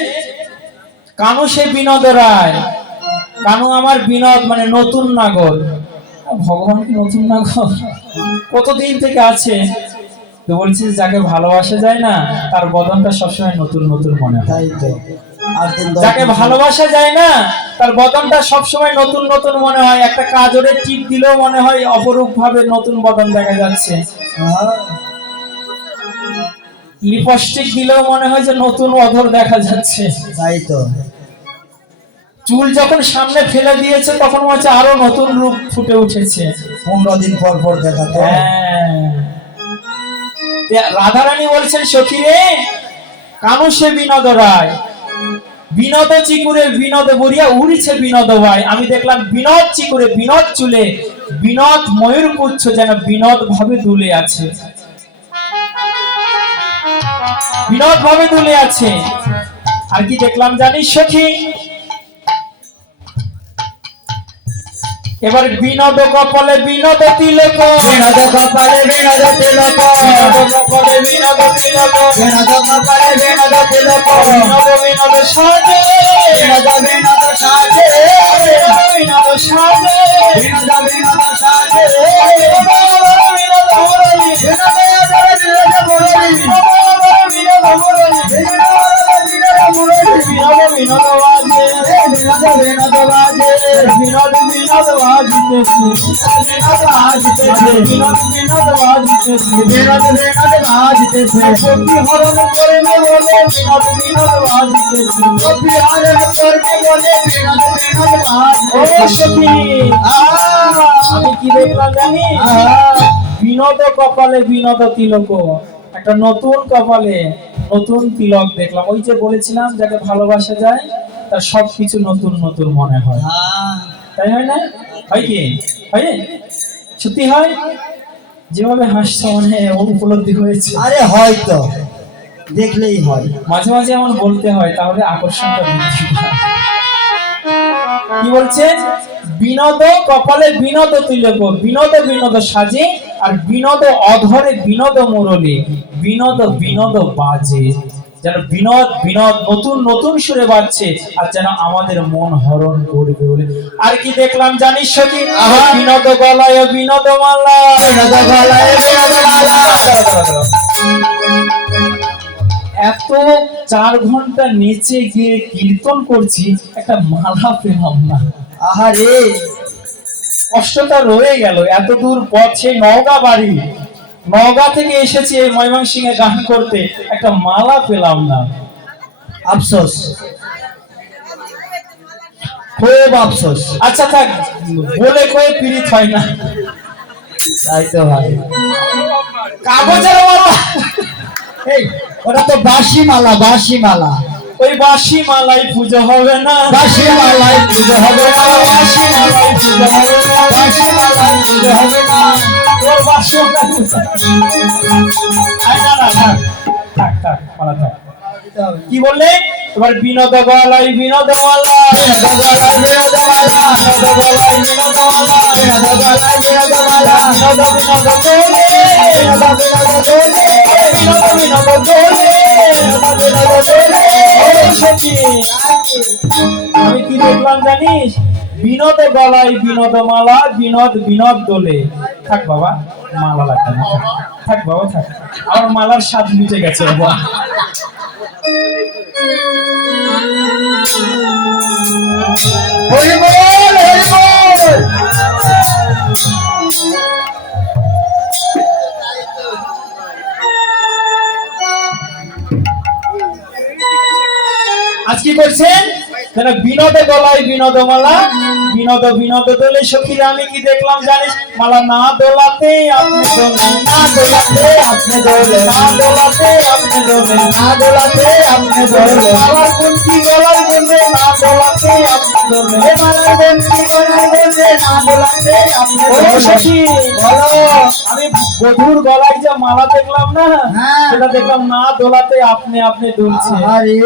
কানু সে বিনোদ রায়, কানু আমার বিনোদ মানে নতুন নাগর। ভগবান কি নতুন নাগর? কতদিন থেকে আছে। তো বলছি যাকে ভালোবাসা যায় না তার বদনটা সবসময় নতুন নতুন মনে হয়। যাকে ভালোবাসা যায় না তার বদনটা সবসময় নতুন নতুন মনে হয়। একটা কাজলের টিপ দিলেও মনে হয় অপরূপ ভাবে নতুন বদন দেখা যাচ্ছে। লিপস্টিক দিলেও মনে হয় যে নতুন অধর দেখা যাচ্ছে। তাই তো, চুল যখন সামনে ফেলে দিয়েছে তখন মনে হচ্ছে আরো নতুন রূপ ফুটে উঠেছে 15 দিন পর পর দেখা। রাধারানী বলছেন সখী রে কানু সে বিনোদ রায়, বিনোদ চিকুরে বিনোদ বরিয়া উড়িছে বিনোদ ভাই। আমি দেখলাম বিনোদ চিকুরে বিনোদ চুলে বিনোদ ময়ূর পুচ্ছ যেন বিনোদ ভাবে দুলে আছে, বিনোদ ভাবে দুলে আছে। আর কি দেখলাম জানিস সখী? এবার বিনোদ কপালে বিনোদ তিলক, বিনোদ কপালে বিনোদ তিলক, বিনোদ কপালে বিনোদ তিলক, বিনোদ কপালে বিনোদ তিলক, বিনোদ বিনোদ সাজে, বিনোদ বিনোদ সাজে, বিনোদ সাজে, বিনোদ বিনোদ সাজে, বিনোদ মুরলি, বিনোদ মুরলি, বিনোদ মুরলি, বিনোদ বিনোদ বাজে, বিনোদ বিনোদ বাজে, বিনোদ বিনোদ বাজিতেছে, বিনোদ বাজিতেছে, বিনোদ বিনোদ বাজিতেছে, বিনোদ বিনোদ বাজিতেছে, কবি হরণ করবে বলে বিনোদ বিনোদ বাজিতেছে, কবি হরণ করবে বলে বিনোদ বিনোদ বাজিতেছে। ও সখী আমি কি দেখলাম জানি? বিনোদ কপালে বিনোদ তিলক, একটা নতুন কপালে নতুন তিলক দেখলাম। ওই যে বলেছিলাম যাকে ভালোবাসা যায় তার সবকিছু নতুন নতুন মনে হয়, তাই হয় না? হয় কি? হয় সত্যি হয়? যেভাবে হাসছে মনে উপলব্ধি হয়েছে। আরে হয়তো দেখলেই হয়, মাঝে মাঝে এমন বলতে হয়, তাহলে আকর্ষণটা বৃদ্ধি পায়। কি বলছেন? বিনোদ কপালে বিনোদ তিলক, বিনোদ বিনোদ সাজে, আর বিনোদ অধরে বিনোদ মুরলী, বিনোদ বিনোদ বাজে। যেন বিনোদ বিনোদ নতুন নতুন সুরে বাজছে, আর যেন আমাদের মন হরণ করবে বলে। আর কি দেখলাম জানিস সখী? বিনোদ গলায় বিনোদ মালা, বিনোদ গলায় বিনোদ মালা। এত 4 ঘন্টা নিচে গিয়ে কীর্তন করছি, একটা মালা পেলাম না। আহারে, কষ্টটা রয়ে গেল। এত দূর পথ, সেই নওগাঁ বাড়ি, নওগাঁ থেকে এসেছি এই ময়মনসিংহে গান করতে, একটা মালা পেলাম না। আফসোস, খুব আফসোস। আচ্ছা থাক, বলে কয়ে পীড়িত হয় না। তাই তো ভাই। কাগজের মালা, এই ওটা তো বাঁশি মালা, বাঁশি মালা। ওই বাঁশি মালাই পুজো হবে না, বাঁশি মালায় পুজো হবে না, বাঁশি মালাই পুজো হবে না, বাঁশি মালায় পুজো হবে না। তোর বাঁশি মালাই পুজো। আয় না না, থাক থাক থাক, মালা থাক। কি বললে? এবার বিনোদ গলায় বিনোদ মালা, বিনোদ গলায় বিনোদ মালা, বিনোদ গলায় বিনোদ মালা, বিনোদ গলায় বিনোদ মালা। বিনোদ বিনোদ দোলে, বিনোদ বিনোদ দোলে, বিনোদ বিনোদ দোলে, বিনোদ বিনোদ দোলে। এই সখী, আমি কি দেখলাম জানিস? বিনোদ গলায় বিনোদ মালা, বিনোদ বিনোদ দোলে। থাক বাবা, মালা লাগবে না, থাক বাবা থাক, আমার মালার স্বাদ মিটে গেছে বাবা। হরি বল, হরি বল। আজ কি করছেন? বিনোদ গলায় বিনোদ মালা, বিনোদ বিনোদ দোলে। সখীরা আমি কি দেখলাম জানিস? মালা না দোলাতে আপনি দোলে, না দোলাতে আপনি দোলে, না দোলাতে আপনি দোলে, না দোলাতে আপনি দোলে। মালার গুনকি গলার গুনলে, না দোলাতে আপনি দোলে। এ মালা দেবী গলায় দোলে, না দোলাতে আপনি ও দোলে। সখী, বলো। আমি বধুর গলায় যে মালা দেখলাম না, হ্যাঁ। সেটা দেখলাম না দোলাতে আপনি আপনি দুলছে। আহারে,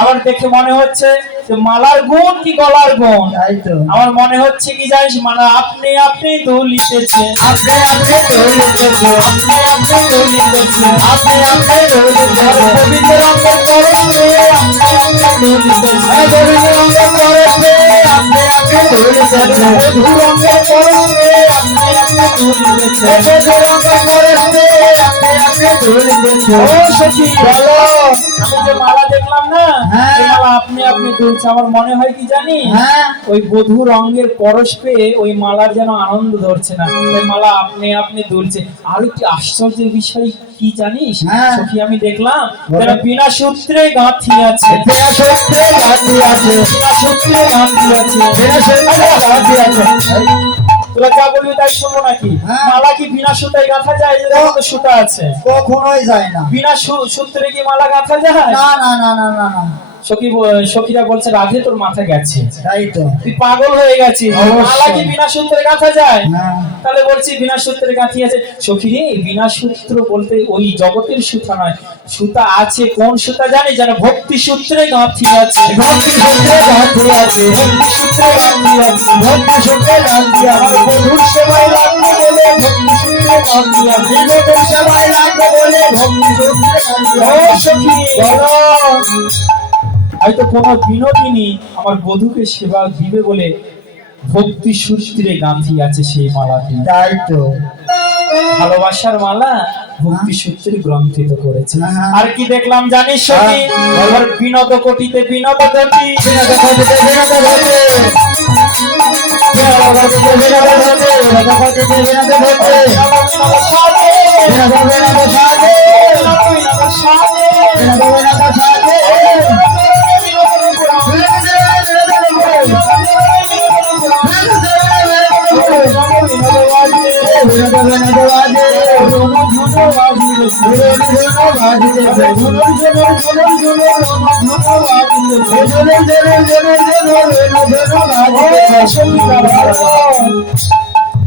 আবার দেখে মনে হচ্ছে যে মালার গুণ কি গলার গুণ। তাই তো। আমার মনে হচ্ছে কি জানিস? মালা আপনি আপনি দুলিতেছে, আপনি আপনি দোলিতেছে, আপনি আপনি দুলিতেছে, আপনি আপনি দোলিতেছে। গোবিন্দ রঙের পরশে আপনি আপনি দুলিতেছে, গোবিন্দ রঙের পরশে আপনি আপনি দোলিতেছে। বধু রঙের পরশে আপনি আপনি দুলিতেছে। বধু রঙের পরশে আপনি আপনি দোলিতেছে। ও সখী, বলো। আমি যে মালা দেখলাম না, হ্যাঁ। এই মালা আপনি আপনি দুলছে। আমার মনে হয় কি জানি? হ্যাঁ। ওই বধূ রঙের পরশ পেয়ে ওই মালার যেন আনন্দ ধরছে না, ওই মালা আপনি আপনি দুলছে। আর একটি আশ্চর্যের বিষয় কি জানিস? হ্যাঁ। সখী, আমি দেখলাম যারা বিনা সূত্রে গাঁথি আছে, বিনা সূত্রে গাঁথি আছে, বিনা সূত্রে গাঁথি আছে, বিনা সূত্রে গাঁথি আছে। তোরা যা বলবি তাই শুনবো নাকি? হ্যাঁ। মালা কি বিনা সুতায় গাঁথা যায়? এর মধ্যে সুতা আছে। কখনোই যায় না। বিনা সূত্রে কি মালা গাঁথা যায়? না না না না না না। সখীরা বলছে রাধে তোর মাথা গেছে, তাই তো। তুই পাগল হয়ে গেছিস। অবশ্যই। মালা কি বিনা সূত্রে গাঁথা যায়? হ্যাঁ। তাহলে বলছি বিনা সূত্রে গাঁথি আছে। সখী রে, বিনা সূত্র বলতে ওই জগতের সুতা নয়, সুতা আছে। কোন সুতা জানি? যেন ভক্তি সূত্রে গাঁথি আছে, ভক্তি সূত্রে গাঁথি আছে, ভক্তি সূত্রে গাঁথি আছে। ভক্তি সূত্রে গাঁথি আছে। বধুর সেবায় লাগবে বলে ভক্তি সূত্রে গাঁথি আছে। বিনোদন সবাই লাগবে বলে ভক্তি সূত্রে গাঁথি ও আছে। সখী, বলো। হয়তো কোনো বিনোদিনী আমার বধূকে সেবা দিবে বলে ভক্তি সূত্রে গাঁথি আছে সেই মালাটি। তাই তো। ভালোবাসার মালা ভক্তি সূত্রে গ্রন্থিত করেছে। হ্যাঁ। আর কি দেখলাম জানিস সখী? হ্যাঁ। আবার বিনোদ কোটিতে বিনোদ গতি, বিনোদ ঘটিতে বিনোদ ঘটে, বিনোদ ঘটিতে বিনোদ ঘটে, বিনোদ ঘটিতে বিনোদ ঘটে। বিনোদ সাজে, বিনোদ বিনোদ সাজে, বিনোদ সাজে, বিনোদ বিনোদ সাজে। বিনোদ বিনোদ বাজে,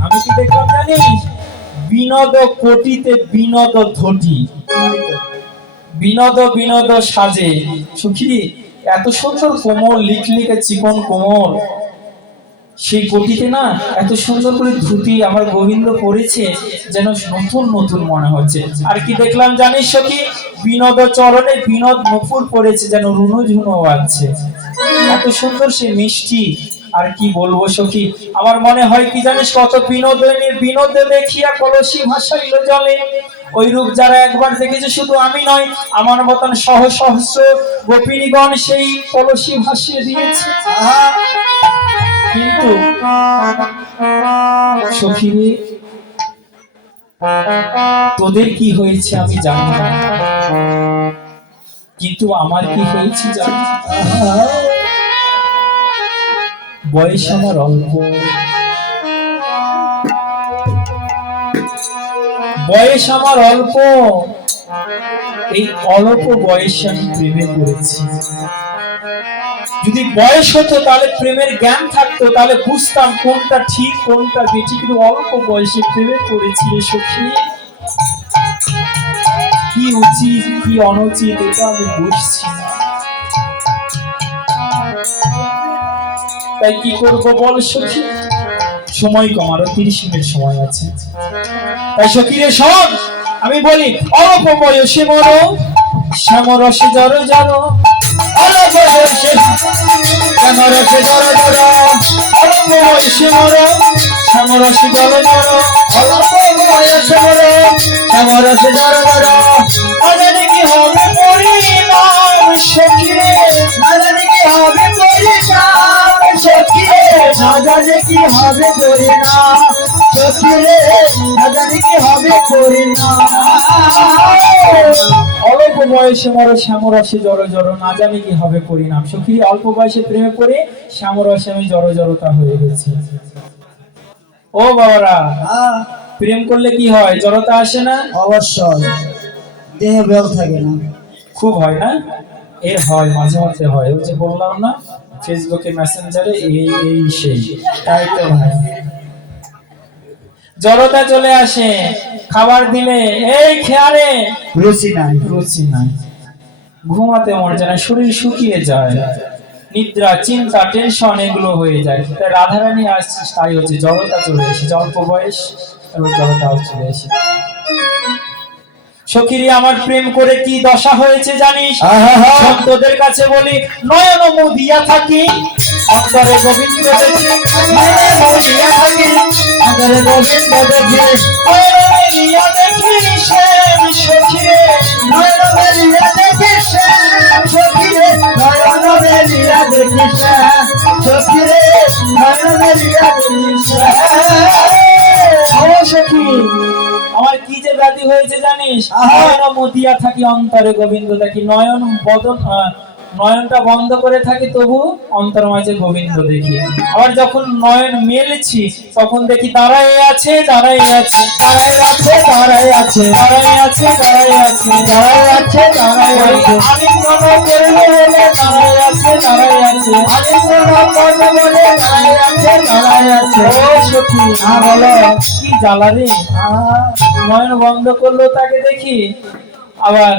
আমি কি দেখলাম জানিস? বিনোদ কোটিতে বিনোদ ধটি, বিনোদ বিনোদ সাজে। সুখী, এত সুন্দর কোমল, লিকলিকে চিকন কোমল, সেই কোটিতে না এত সুন্দর করে ধুতি আমার গোবিন্দ পরেছে, যেন নতুন নতুন মনে হচ্ছে। আর কি দেখলাম জানিস সখী, বিনোদ চরণে বিনোদ নপুর পড়েছে, যেন রুনু ঝুনু বাজছে, এত সুন্দর সে মিষ্টি। আর কি বলবো সখী, আমার মনে হয় কি জানিস, কত বিনোদে দেখিয়া কলসি ভাসাইল জলে। ওই রূপ যারা একবার দেখেছে, শুধু আমি নয়, আমার মতন সহ সহস্র গোপিনীগণ সেই কলসি ভাসিয়ে দিয়েছে। কিন্তু সখী রে, তোদের কি হয়েছে আমি জানি না, কিন্তু আমার কি হয়েছে জানি। বয়স আমার অল্প, বয়স আমার অল্প, এই অল্প বয়সে আমি প্রেমে পড়েছি। যদি বয়স হতো, তাহলে প্রেমের জ্ঞান থাকতো, তাহলে বুঝতাম কোনটা ঠিক কোনটা বেঠিক, কিন্তু অল্প বয়সে প্রেমে পড়েছি রে সখী। কি উচিত কি অনুচিত এটা আমি বুঝছি না, তাই কি করবো বল সখী, সময় কম, আরো 30 মিনিট সময় আছে। তাই সখী রে শোন, আমি বলি, অল্প বয়সে মরো শ্যামরসে জড় জড়, অল্প বয়সে শ্যামরসে জড় জড়, অল্প বয়সে মরো শ্যামরসে জড় জড়, অল্প বয়সে মরো শ্যামরসে জড় জড়। আজানে কি হবে পরিণাম সখী রে, আজানে কি হবে পরিণাম সখী রে, আজানে কি হবে পরিণাম সখী রে, আজানে কি হবে পরিণাম। অল্প বয়সে মরো শ্যামরসে জড় জড়, না জানি কি হবে পরিণাম। সখী, অল্প বয়সে প্রেমে পড়ে শ্যামরসে আমি জড় জড়তা হয়ে গেছি। ও বাবারা, প্রেম করলে কি হয়, জড়তা আসে না? অবশ্যই, দেহে বেল থাকে না। খুব হয় না? এর হয়, মাঝে মাঝে হয়। ওই যে বললাম না, ফেসবুকে মেসেঞ্জারে এই সেই, তাই তো ভাই, জড়তা চলে আসে। খাবার দিলে এই খেয়ারে রুচি নাই, রুচি নাই, ঘুমাতে মন যায় না, শরীর শুকিয়ে যায়, নিদ্রা চিন্তা টেনশন এগুলো হয়ে যায়। তাই রাধারানী আসছে, তাই হচ্ছে জড়তা চলে এসেছে, অল্প বয়স এবং জড়তাও চলে এসেছে। সখীরি, আমার প্রেম করে কি দশা হয়েছে জানিস? সন্তদের কাছে বলি, নয়ন মুদিয়া থাকি অন্তরে গোবিন্দ দেখি, নয়ন মুদিয়া থাকি অন্তরে গোবিন্দ দেখি, নয়ন মেলিয়া দেখি শ্যাম সখী রে, নয়ন মেলিয়া দেখি শ্যাম সখী রে, নয়ন মেলিয়া দেখি শ্যাম সখী রে, নয়ন মেলিয়া দেখি শ্যাম। ও সখী, আমার কি যে ব্যাধি হয়েছে জানিস? নয়ন মুদিয়া থাকি অন্তরে গোবিন্দ দেখি, নয়ন বদন নয়নটা বন্ধ করে থাকি, তবু অন্তর মাঝে গোবিন্দ দেখি। আবার যখন নয়ন মেলছি, তখন দেখি দাঁড়াই আছে দাঁড়াই আছে দাঁড়াই আছে দাঁড়াই আছে দাঁড়াই আছে দাঁড়াই আছে দাঁড়াই আছে দাঁড়াই আছে, আলিঙ্গন করলে বলে দাঁড়াই আছে দাঁড়াই আছে, আলিঙ্গন করলে বলে দাঁড়াই আছে দাঁড়াই আছে। ও সখী, বলো কি জ্বালা রে, নয়ন বন্ধ করলেও তাকে দেখি, আবার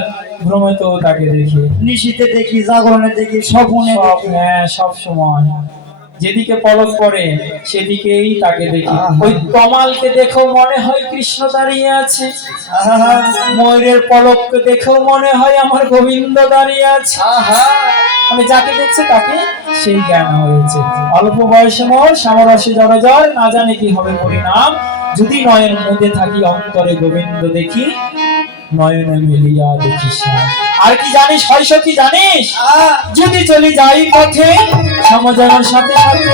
ভ্রমতেও তাকে দেখি, নিশীতে দেখি, জাগরণে দেখি, স্বপ্নে দেখি, হ্যাঁ সব সময় যেদিকে পলক পড়ে সেদিকেই তাকে দেখি। ওই তমালকে দেখেও মনে হয় কৃষ্ণ দাঁড়িয়ে আছে, ময়ূরের পলককে দেখেও মনে হয় আমার গোবিন্দ দাঁড়িয়ে আছে। আমি যাকে দেখছি তাকে সেই জ্ঞান হয়েছে। অল্প বয়সে মোর সামরসে জড়জর, না জানে কি হবে পরিণাম, যদি নয়ন মুদে থাকি অন্তরে গোবিন্দ দেখি, নয়ন মেলিয়া দেখিস। আর কি জানিস হয় সখী জানিস? যদি চলি যাই পথে সমজনের সাথে সাথে,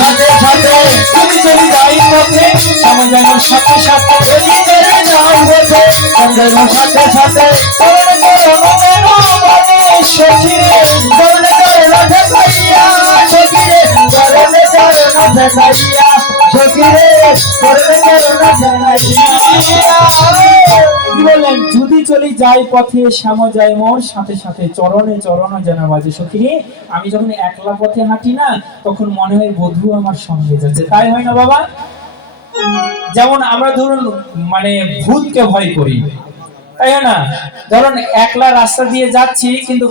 সাথে সাথে যদি চলি যাই পথে সমজনের সাথে সাথে, যদি চলি যাই পথে সমজনের সাথে সাথে, চরণে চরণ সখী রে, চরণে চরণ ভেসাইয়া সখী রে, চরণে চরণ ভেসাইয়া সখী রে, চরণে চরণ ভেসাইয়া। কি বললেন? যদি চলি যাই পথে শ্যাম যায় মোর সাথে সাথে, চরণে চরণ যেন বাজে। সখী রে, আমি যখন একলা পথে হাঁটি না, তখন মনে হয় বধূ আমার সঙ্গে যাচ্ছে, তাই হয় না বাবা? যেমন আমরা ধরুন মানে ভূতকে ভয় করি, তাই না? ধরুন একলা রাস্তা দিয়ে যাচ্ছি, কিন্তু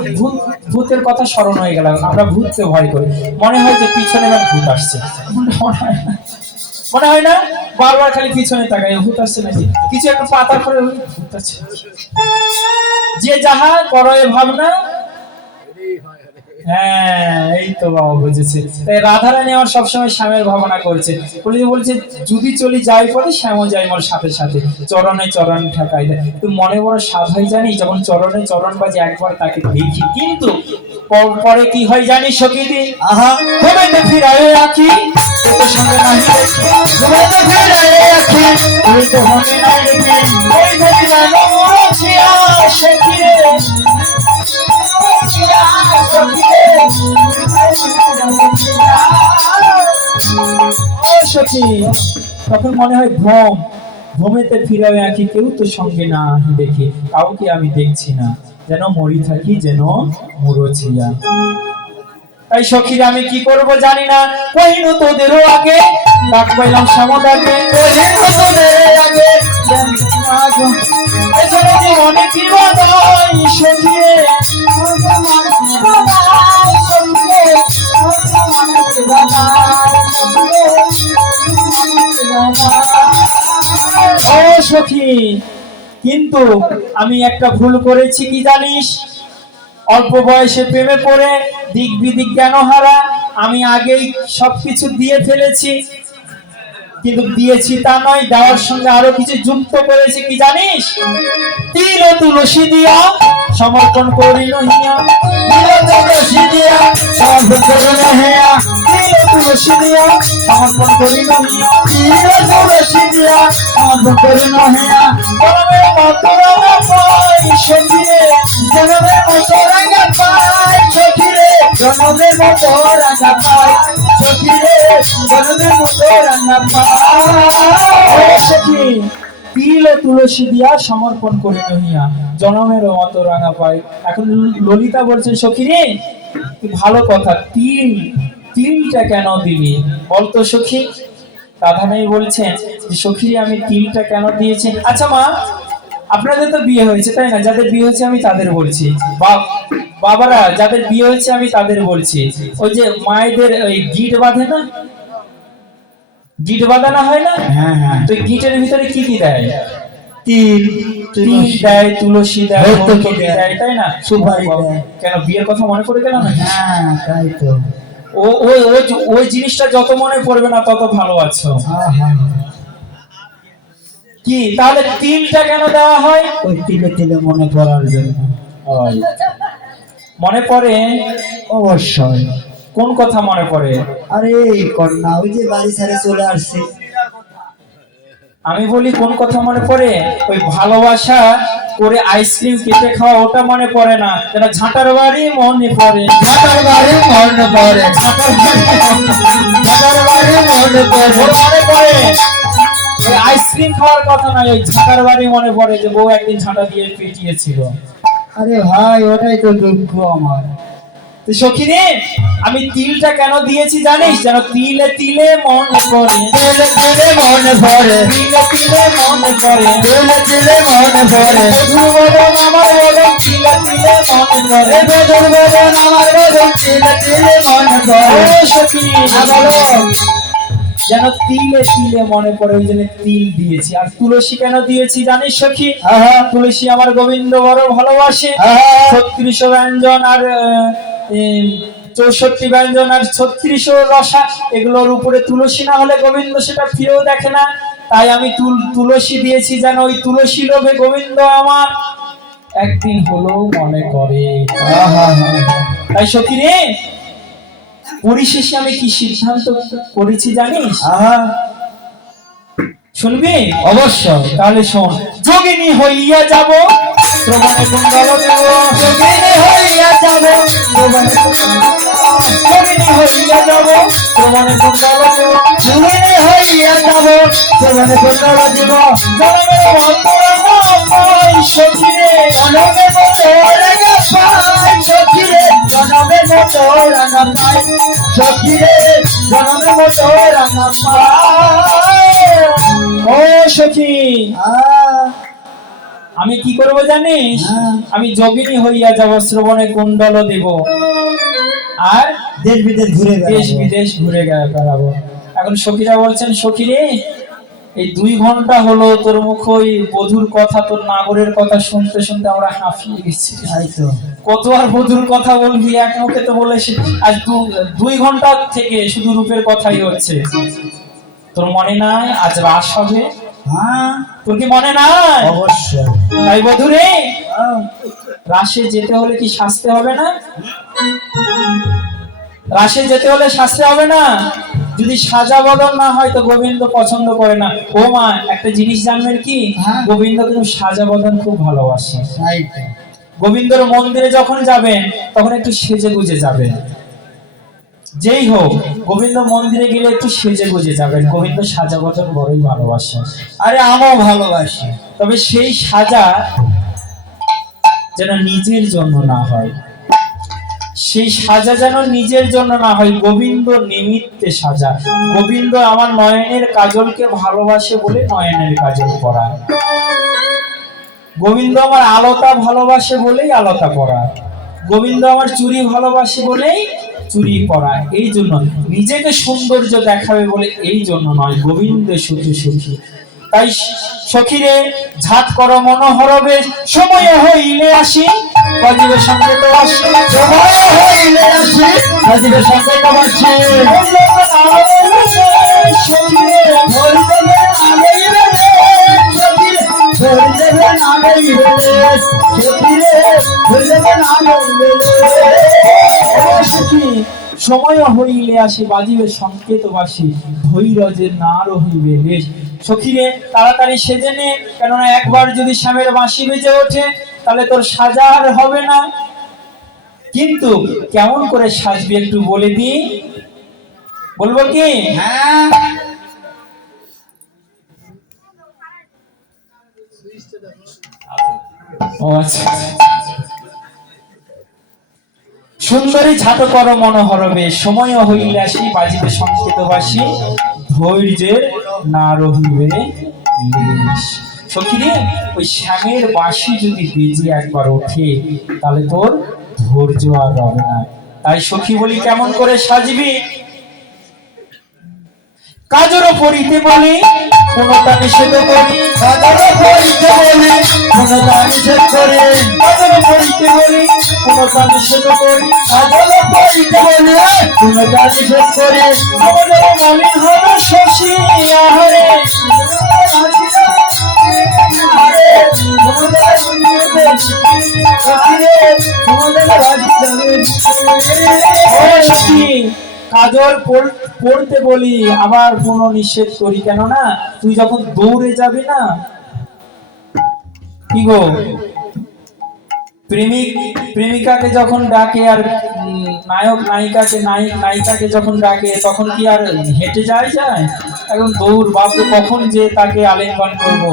ভূতের কথা স্মরণ হয়ে গেল, আমরা ভূতকে ভয় করি, মনে হয় যে পিছনে এবার ভূত আসছে, মনে হয় না? বারবার খালি পিছনে তাকাই, ভূত আসছে নাকি, কিছু একটা পাতা করে ভূত আসছে। যে যাহা করো এ ভাবনা, হ্যাঁ এই তো বাবা বুঝেছে। তাই রাধারানী আমার সবসময় শ্যামের ভাবনা করছে, বলছে যদি চলি যাই পরে শ্যামও যাই মোর সাথে সাথে, চরণে চরণ ঠেকাই দেয়। তো মনে বড় স্বাদ হয় জানি, যখন চরণে চরণ বাজে একবার তাকে দেখি, কিন্তু পরে কি হয় জানি সখীদি, আহা ঘুমেতে ফিরায় রাখি তোর সঙ্গে নাহি দেখি, ঘুমেতে ফিরায় রাখি তুই তো মনে নাই দেখি, ওই ভেবে জানো মরছিয়া সখী রে, সখী। তখন মনে হয় ভ্রমেতে ফিরাবে আঁকি, কেউ তো সঙ্গে না দেখি, কাউকে আমি দেখছি না, যেন মরি থাকি যেন মুরছিয়া। তাই সখীরা আমি কি করব জানি না, কহিনু তোদেরও আগে ডাক পাইলাম শ্যামদাকে, কহিনু তোদের আগে এছাড়া জীবনে কি বাদাই সখী রে, ও সখী, কিন্তু আমি একটা ভুল করেছি কি জানিস, অল্প বয়সে প্রেমে পড়ে দিক বিদিক জ্ঞান হারা আমি আগেই সবকিছু দিয়ে ফেলেছি, কিন্তু দিয়েছি তা নয়, দেওয়ার সঙ্গে আরো কিছু যুক্ত করেছি কি জানিস, তিল ও তুলসী দিয়া সমর্পণ করি নহিয়া, তিল তুলসী দিয়া সমর্পণ করি নহিয়া, তিল ও তুলসী দিয়া সমর্পণ করি নহিয়া, তিল তুলসী দিয়া সমর্পণ করি নহিয়া, জনমের মতো রাঙা পাই সখী রে, জনমের মতো রাঙা পাই সখী রে, জনমের মতো রাঙা পাই সখী রে, জনমের মতো রাঙা পাই সখী, তিল ও তুলসী দিয়া সমর্পণ করে নহিয়া জনমের মতো রাঙা পাই। এখন ললিতা বলছেন সখী রে, ভালো কথা, তিলটা কেন দিলি বলতো সখী? রাধারানী বলছেন যে সখী রে, আমি তিলটা কেন দিয়েছি। আচ্ছা মা, আপনাদের তো বিয়ে হয়েছে তাই না? যাদের বিয়ে হয়েছে আমি তাদের বলছি, বাবারা যাদের বিয়ে হয়েছে আমি তাদের বলছি, ওই যে মায়েদের ওই গিট বাঁধে না, গিট বাঁধানো হয় না, হ্যাঁ হ্যাঁ, তো গিটের ভিতরে কি কি দেয়? তিল তিল দেয়, তুলসী দেয়, ভর্তুকি মৌরি দেয়, দেয়, তাই না? সুপারি দেয়। কেন বিয়ের কথা মনে পড়ে গেল না? হ্যাঁ তাই তো, ওই জিনিসটা যত মনে পড়বে না তত ভালো আছো। কি তাহলে তিলটা কেন দেওয়া হয়? ওই তিলে তিলে মনে পড়ার জন্য। মনে পড়ে অবশ্যই। কোন কথা মনে পড়ে? আরে কন্যা ওই যে বাড়ি ছেড়ে চলে আসছে। আমি বলি কোন কথা মনে পড়ে? ওই ভালোবাসা করে আইসক্রিম কেটে খাওয়া, ওটা মনে পড়ে না, যেন ঝাঁটার বাড়ি মনে পড়ে, ঝাঁটার বাড়ি মনে পড়ে, ঝাঁটার বাড়ি ঝাঁটার বাড়ি মনে পড়ে, মনে পড়ে। ওই আইসক্রিম খাওয়ার কথা নয়, ওই ঝাঁটার বাড়ি মনে পড়ে, যে বউ একদিন ঝাঁটা দিয়ে পিটিয়েছিল। আরে ভাই ওটাই তো দুঃখ আমার। তো সখী রে, আমি তিলটা কেন দিয়েছি জানিস? যেন তিলে তিলে মনে পড়ে, তিলে তিলে মনে পড়ে, তিলে তিলে মনে পড়ে, তিলে তিলে মনে পড়ে, বধূ বদন আমার বদন তিলে তিলে মনে পড়ে, বেদন বেদন আমার বেদন তিলে তিলে মনে পড়ে। ও সখী বলো, যেন তিলে তিলে মনে পড়ে, ওই জন্য তিল দিয়েছি। আর তুলসী কেন দিয়েছি জানিস সখী? তুলসী আমার গোবিন্দ বড় ভালোবাসে, 36 ব্যঞ্জন আর 64 ব্যঞ্জন আর 36 রসা, এগুলোর উপরে তুলসী না হলে গোবিন্দ সেটা ফিরেও দেখে না। তাই আমি তুলসী দিয়েছি, যেন ওই তুলসী লোভে গোবিন্দ আমার একদিন হলেও মনে করে। তাই সখী রে, পরিশেষে আমি কি সিদ্ধান্ত করেছি জানিস? শুনবি? অবশ্যই। তাহলে শোন, যোগিনী হইয়া যাব শ্রবণে কুণ্ডল দেব, যোগিনী হইয়া যাব, যোগিনী হইয়া যাব শ্রবণে কুণ্ডল দেব, যোগিনী হইয়া যাব, শ্রবণে কুণ্ডল দেব, জনমের মন্তরঙ্গ পাই সখী রে, জনমের মতো রাঙা পাই সখী রে, জনমের মতো রাঙা পাই সখী রে, জনমের মতো রাঙা পাই। ও সখী, আমি কি করব জানিস? হ্যাঁ। আমি যোগিনী হইয়া যাব, শ্রবণে কুণ্ডল দেব, আর দেশ বিদেশ ঘুরে দেশ বেড়াবো। বিদেশ ঘুরে বেড়াবো। এখন সখীরা বলছেন, সখী রে, এই 2 ঘন্টা হলো তোর মুখ ওই বধুর কথা, তোর নাগরের কথা শুনতে শুনতে আমরা হাঁপিয়ে গেছি। তাই তো। কত আর বধুর কথা বলবি, এক মুখে তো বলেছি। আজ 2 ঘন্টা থেকে শুধু রূপের কথাই হচ্ছে। তোর মনে নাই আজ রাস হবে? হ্যাঁ তোর কি মনে নাই? অবশ্যই। তাই বধুরে, হ্যাঁ। রাসে যেতে হলে কি শাস্তে হবে না? রাসে যেতে হলে শাস্তে হবে না? যদি সাজা বদল না হয় তো গোবিন্দ পছন্দ করে না। ও মা, একটা জিনিস জানবেন কি? হ্যাঁ। গোবিন্দ কিন্তু সাজা বদল খুব ভালোবাসে। তাই তো। গোবিন্দর মন্দিরে যখন যাবেন তখন একটু সেজে গুজে যাবেন। যেই হোক, গোবিন্দ মন্দিরে গেলে একটু সেজে গুজে যাবেন। গোবিন্দ সাজা বদল বড়ই ভালোবাসে। আরে আমিও ভালোবাসি। তবে সেই সাজা যেন নিজের জন্য না হয়, সেই সাজা যেন নিজের জন্য না হয়, গোবিন্দ নিমিত্তে সাজা। গোবিন্দ আমার নয়নের কাজলকে ভালোবাসে বলে নয়নের কাজল পরা। গোবিন্দ আমার আলতা ভালোবাসে বলেই আলতা পরা। গোবিন্দ আমার চুরি ভালোবাসে বলেই চুরি পরা। এই জন্য নিজেকে সৌন্দর্য দেখাবে বলে এই জন্য নয়, গোবিন্দ সুখী সুখী। তাই সখীরে, ঝাত করো মনোহরবে, সময় হইলে আসি, বাজিবে সঙ্গে তো আসি, সময় হইলে আসি, বাজিবে সঙ্গে তো আসি। সময় হইলে আসি, বাজিবে সংকেত বাসি, ধৈর্যের না রহিবে লেশ। সখীরে, তাড়াতাড়ি সেজে নে, কেননা একবার যদি শ্যামের বাঁশি বেজে ওঠে তাহলে তোর সাজা আর হবে না। কিন্তু কেমন করে সাজবি একটু বলে দি, বলবো কি? হ্যাঁ। ও আচ্ছা। সুন্দরী ঝাত কর মনোহরবে, সময় হইলে আসি, বাজিবে সংকেত বাসি, ধৈর্যের না রহিবে লেশ। সখীরে, ওই শ্যামের বাঁশি যদি বেজে একবার ওঠে তাহলে তোর ধৈর্য আর হবে না। তাই সখী বলি, কেমন করে সাজবি? কাজরও পড়িতে বলি, কোনটা নিষেধ করি, কাজরও পড়িতে বলি, কোনটা নিষেধ করি, কাজরও পড়িতে বলি, কোনটা নিষেধ করি, কাজরও পড়িতে বলি, কোনটা নিষেধ করি। আমাদের মলিন হবে শশী আহারে, কাজল পড়তে বলি আবার কোনো নিষেধ করি, কেননা তুই যখন দৌড়ে যাবি না, কি গো, প্রেমিক প্রেমিকাকে যখন ডাকে আর নায়ক নায়িকাকে, নায়ক নায়িকাকে যখন ডাকে, তখন কি আর হেঁটে যায়? এখন দৌড়, বাপরে কখন যে তাকে আলিঙ্গন করব।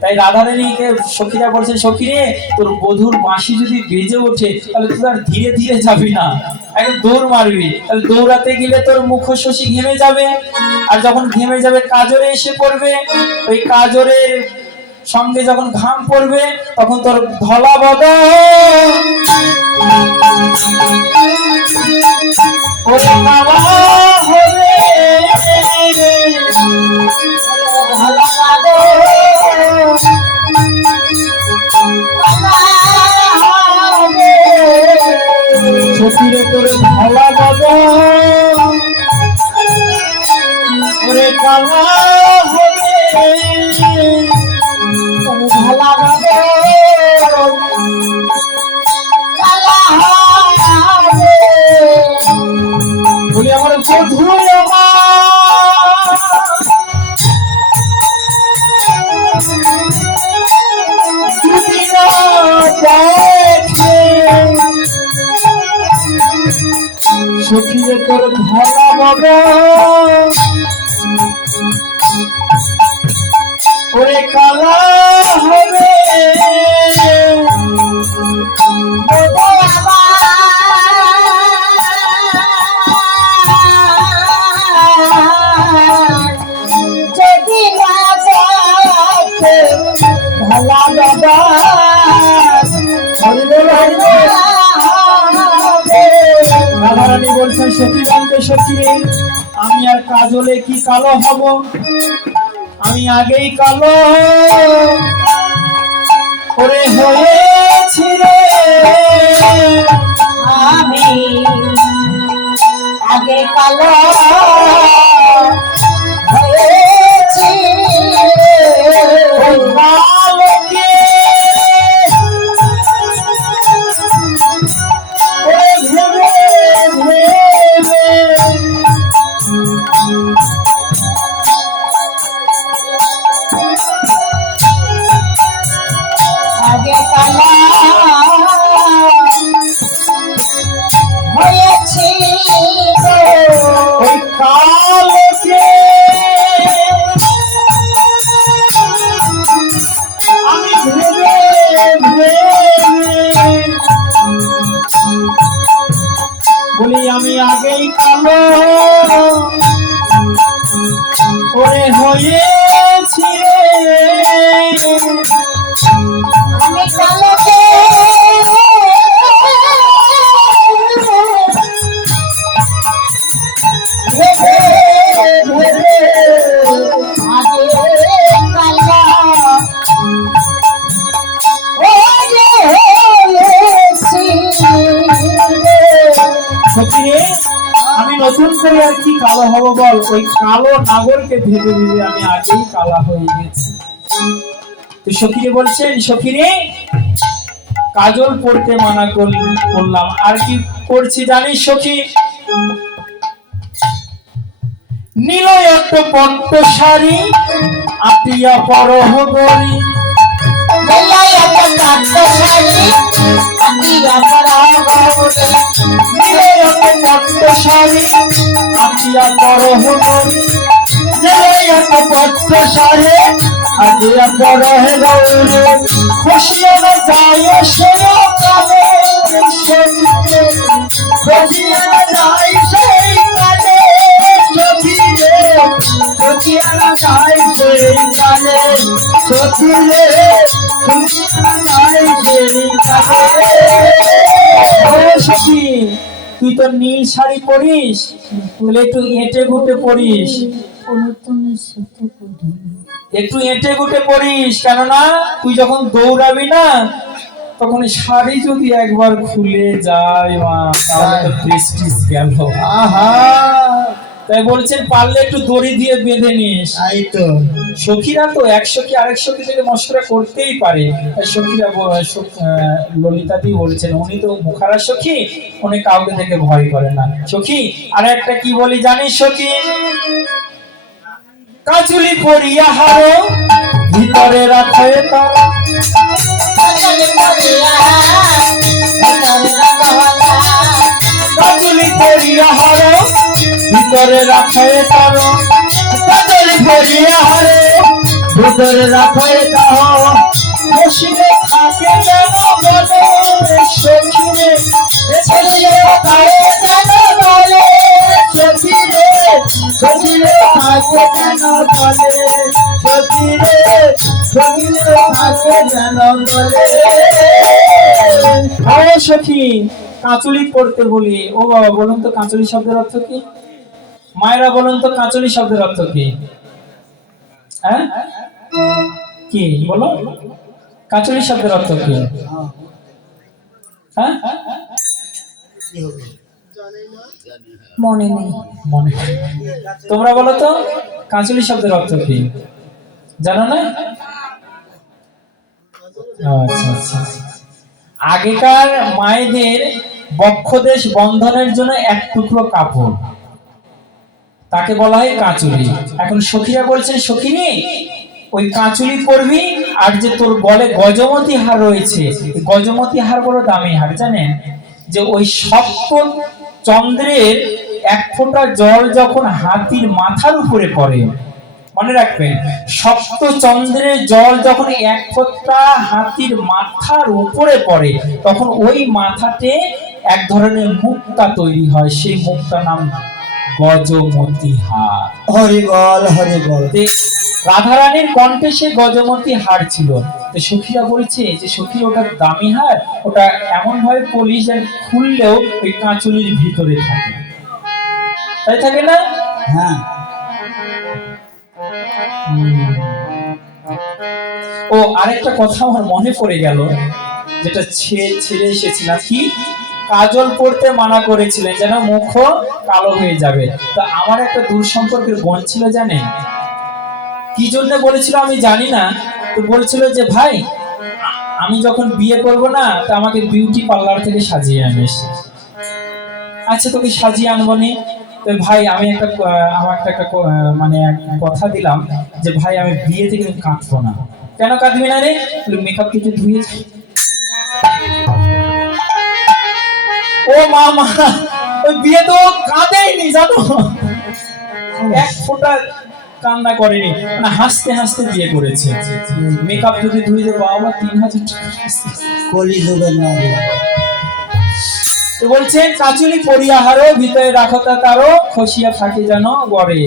তাই রাধারানীকে সখীরা বলছে, সখীরে, তোর বধুর বাঁশি যদি বেজে ওঠে তাহলে তুই আর ধীরে ধীরে যাবি না, একদম দৌড় মারবি। তাহলে দৌড়াতে গেলে তোর মুখ শশী ঘেমে যাবে, আর যখন ঘেমে যাবে কাজরে এসে পড়বে, ওই কাজরের সঙ্গে যখন ঘাম পড়বে তখন তোর ধলা বদন ওরে বাবা হবে, সখীরে তোর ধলা বদন ওরে কালা হবে, ভালা হবে, বলি আমার বধু যদি না দেখে, সখীরে তোর ভালা হবে, ওরে কালা হবে, যদি না দেখে ভালা বলছেন সখীগণকে, সখী আমি আর কাজলে কি কালো হব, আমি আগেই কালো করে হয়েছি রে, আমি আগে কালো হয়েছি ওই কালোকে ওই ভেবে ভেবে আগে কালো হয়েছি ওই কালোকে আমি ভেবে ভেবে বলি আমি আগেই কালো ওরে হয়েছি রে, আমি কালোকে ভেবে ভেবে আগে কালো হয়েছি সত্যি রে, আমি নতুন করে আর কি কালো হব বল, ওই কালো নাগরকে ভেবে ভেবে আমি আগেই কালা হয়ে গেছি। তো সখীরে বলছেন, সখীরে কাজল পড়তে মানা করলাম, আর কি করছি জানিস সখী, নীল একটা পট্ট শাড়ি আপিয়া পরহ গরি, মেলায় একটা কাট্ট শাড়ি আকিয়া পরা গৌরে নীল একটা পট্ট শাড়ি আপিয়া পরহ গরি, নীল একটা পট্ট শাড়ি আপিয়া পরহ গরি, খুশিয়া না যায় সে কালে সখীরে, খুশিয়া না যায় সেই কালে সখীরে, খুশিয়া না যায় সেই কালে সখীরে, খুশিয়া না যায় সেই কালে। ও সখী, তুই তো নীল শাড়ি পরিস, বলে একটু এঁটে গুটে পরিস, একটু এঁটে গুটে পরিস, কেননা তুই যখন দৌড়াবি না তখন এই শাড়ি যদি একবার খুলে যায় মা, তাহলে তো প্রেস্টিজ গেল। আহা তাই বলছেন পারলে একটু দড়ি দিয়ে বেঁধে নিস। তাই তো সখীরা তো এক সখী আরেক সখী থেকে মশকরা করতেই পারে, তাই সখীরা ললিতা দি বলেছেন উনি তো মুখারা সখী, উনি কাউকে থেকে ভয় করে না। সখী আর একটা কি বলি জানিস সখী, কাজুলি পরিয়া হারো ভিতরে রাখে তারা, কাজুলি পরিয়া হারো ভিতরে রাখে তারা, কাজুলি পরিয়া হারো ভিতরে রাখে তারা, বসিলে থাকে যেন বলে সখীরে, বসিলে থাকে যেন বলে সখীরে, সখীরে থাকে যেন বলে সখীরে, সখীরে থাকে যেন বলে। আরে সখী কাঁচুলি পড়তে বলি, ও বাবা বলুন তো কাঁচুলি শব্দের অর্থ কি? মায়েরা বলুন তো কাঁচুলি শব্দের অর্থ কি? হ্যাঁ কি বলো, কাঁচুলি শব্দের অর্থ কি? হ্যাঁ মনে নেই মনে, তোমরা বলো তো কাঁচুলি শব্দের অর্থ কি, জানো না? আচ্ছা আচ্ছা, আগেকার মায়েদের বক্ষদেশ বন্ধনের জন্য এক টুকরো কাপড়, তাকে বলা হয় কাঁচুলি। এখন সখীরা বলছেন সখীনি ওই কাঁচুলি পরবি, আর যে তোর গলে গজমতি হার রয়েছে, গজমতি হার বড় দামি হার, জানেন যে ওই সপ্ত চন্দ্রের এক ফোঁটা জল যখন হাতির মাথার উপরে পড়ে, মনে রাখবেন সপ্ত চন্দ্রের জল যখন এক ফোঁটা হাতির মাথার উপরে পড়ে, তখন ওই মাথাতে এক ধরনের মুক্তা তৈরি হয়, সেই মুক্তা নাম গজমতি হার। হরি বল হরি বল। রাধারানীর কণ্ঠে সে গজমতি হার ছিল। তো সখীরা বলছে যে সখী ওটা দামি হার, ওটা এমন ভাবে পলিশ খুললেও ওই কাঁচুলির ভিতরে থাকে। তাই থাকে না? হ্যাঁ। ও আরেকটা কথা আমার মনে পড়ে গেল, যেটা ছেড়ে এসেছিলাম, কি কাজল পড়তে মানা করেছিলেন যেন মুখ কালো হয়ে যাবে। তা আমার একটা দূর সম্পর্কের বোন ছিল, জানেন কি জন্য বলেছিল আমি জানি না, তো বলছিল যে ভাই আমি যখন বিয়ে করব না, তা আমাকে বিউটি পার্লার থেকে সাজিয়ে আনিস। আচ্ছা তোকে সাজিয়ে আনবো নি। তো ভাই আমি একটা মানে কথা দিলাম যে ভাই আমি বিয়েতে কিন্তু কাঁদবো না। কেন কাঁদবি না রে? মেকআপ কিছু ধুয়ে ও মামা, ওই বিয়ে তো কাঁদেনি জানো, এক ফোঁটা কান্না করেনি, মানে হাসতে হাসতে বিয়ে করেছে। মেকআপ যদি ধুয়ে দেবো বাবা 3000 টাকা। কলি যুগের নারী। তো বলছেন কাচুলি পরিয়া হারো ভিতরে রাখো তা তারও খসিয়া থাকে যেন গড়ে।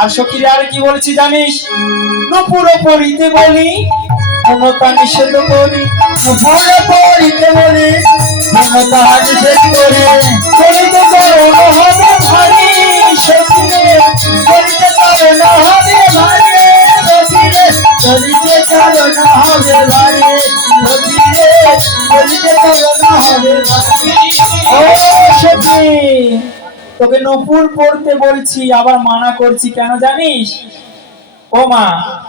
আর সখীরে আর কি বলছি জানিস, নুপুর পরিতে বলি মমতা নিষেধ করি, নুপুর পরিতে বলি মমতা নিষেধ করি, চলিতে চরণ হবে ভারী সখীরে, চলিতে চরণ হবে ভারী সখীরে, চলিতে চরণ হবে ভারী সখীরে, চলিতে চরণ হবে ভারী। ও সখী তোকে নূপুর পড়তে বলছি, আবার মানা করছি কেন জানিস? ও মা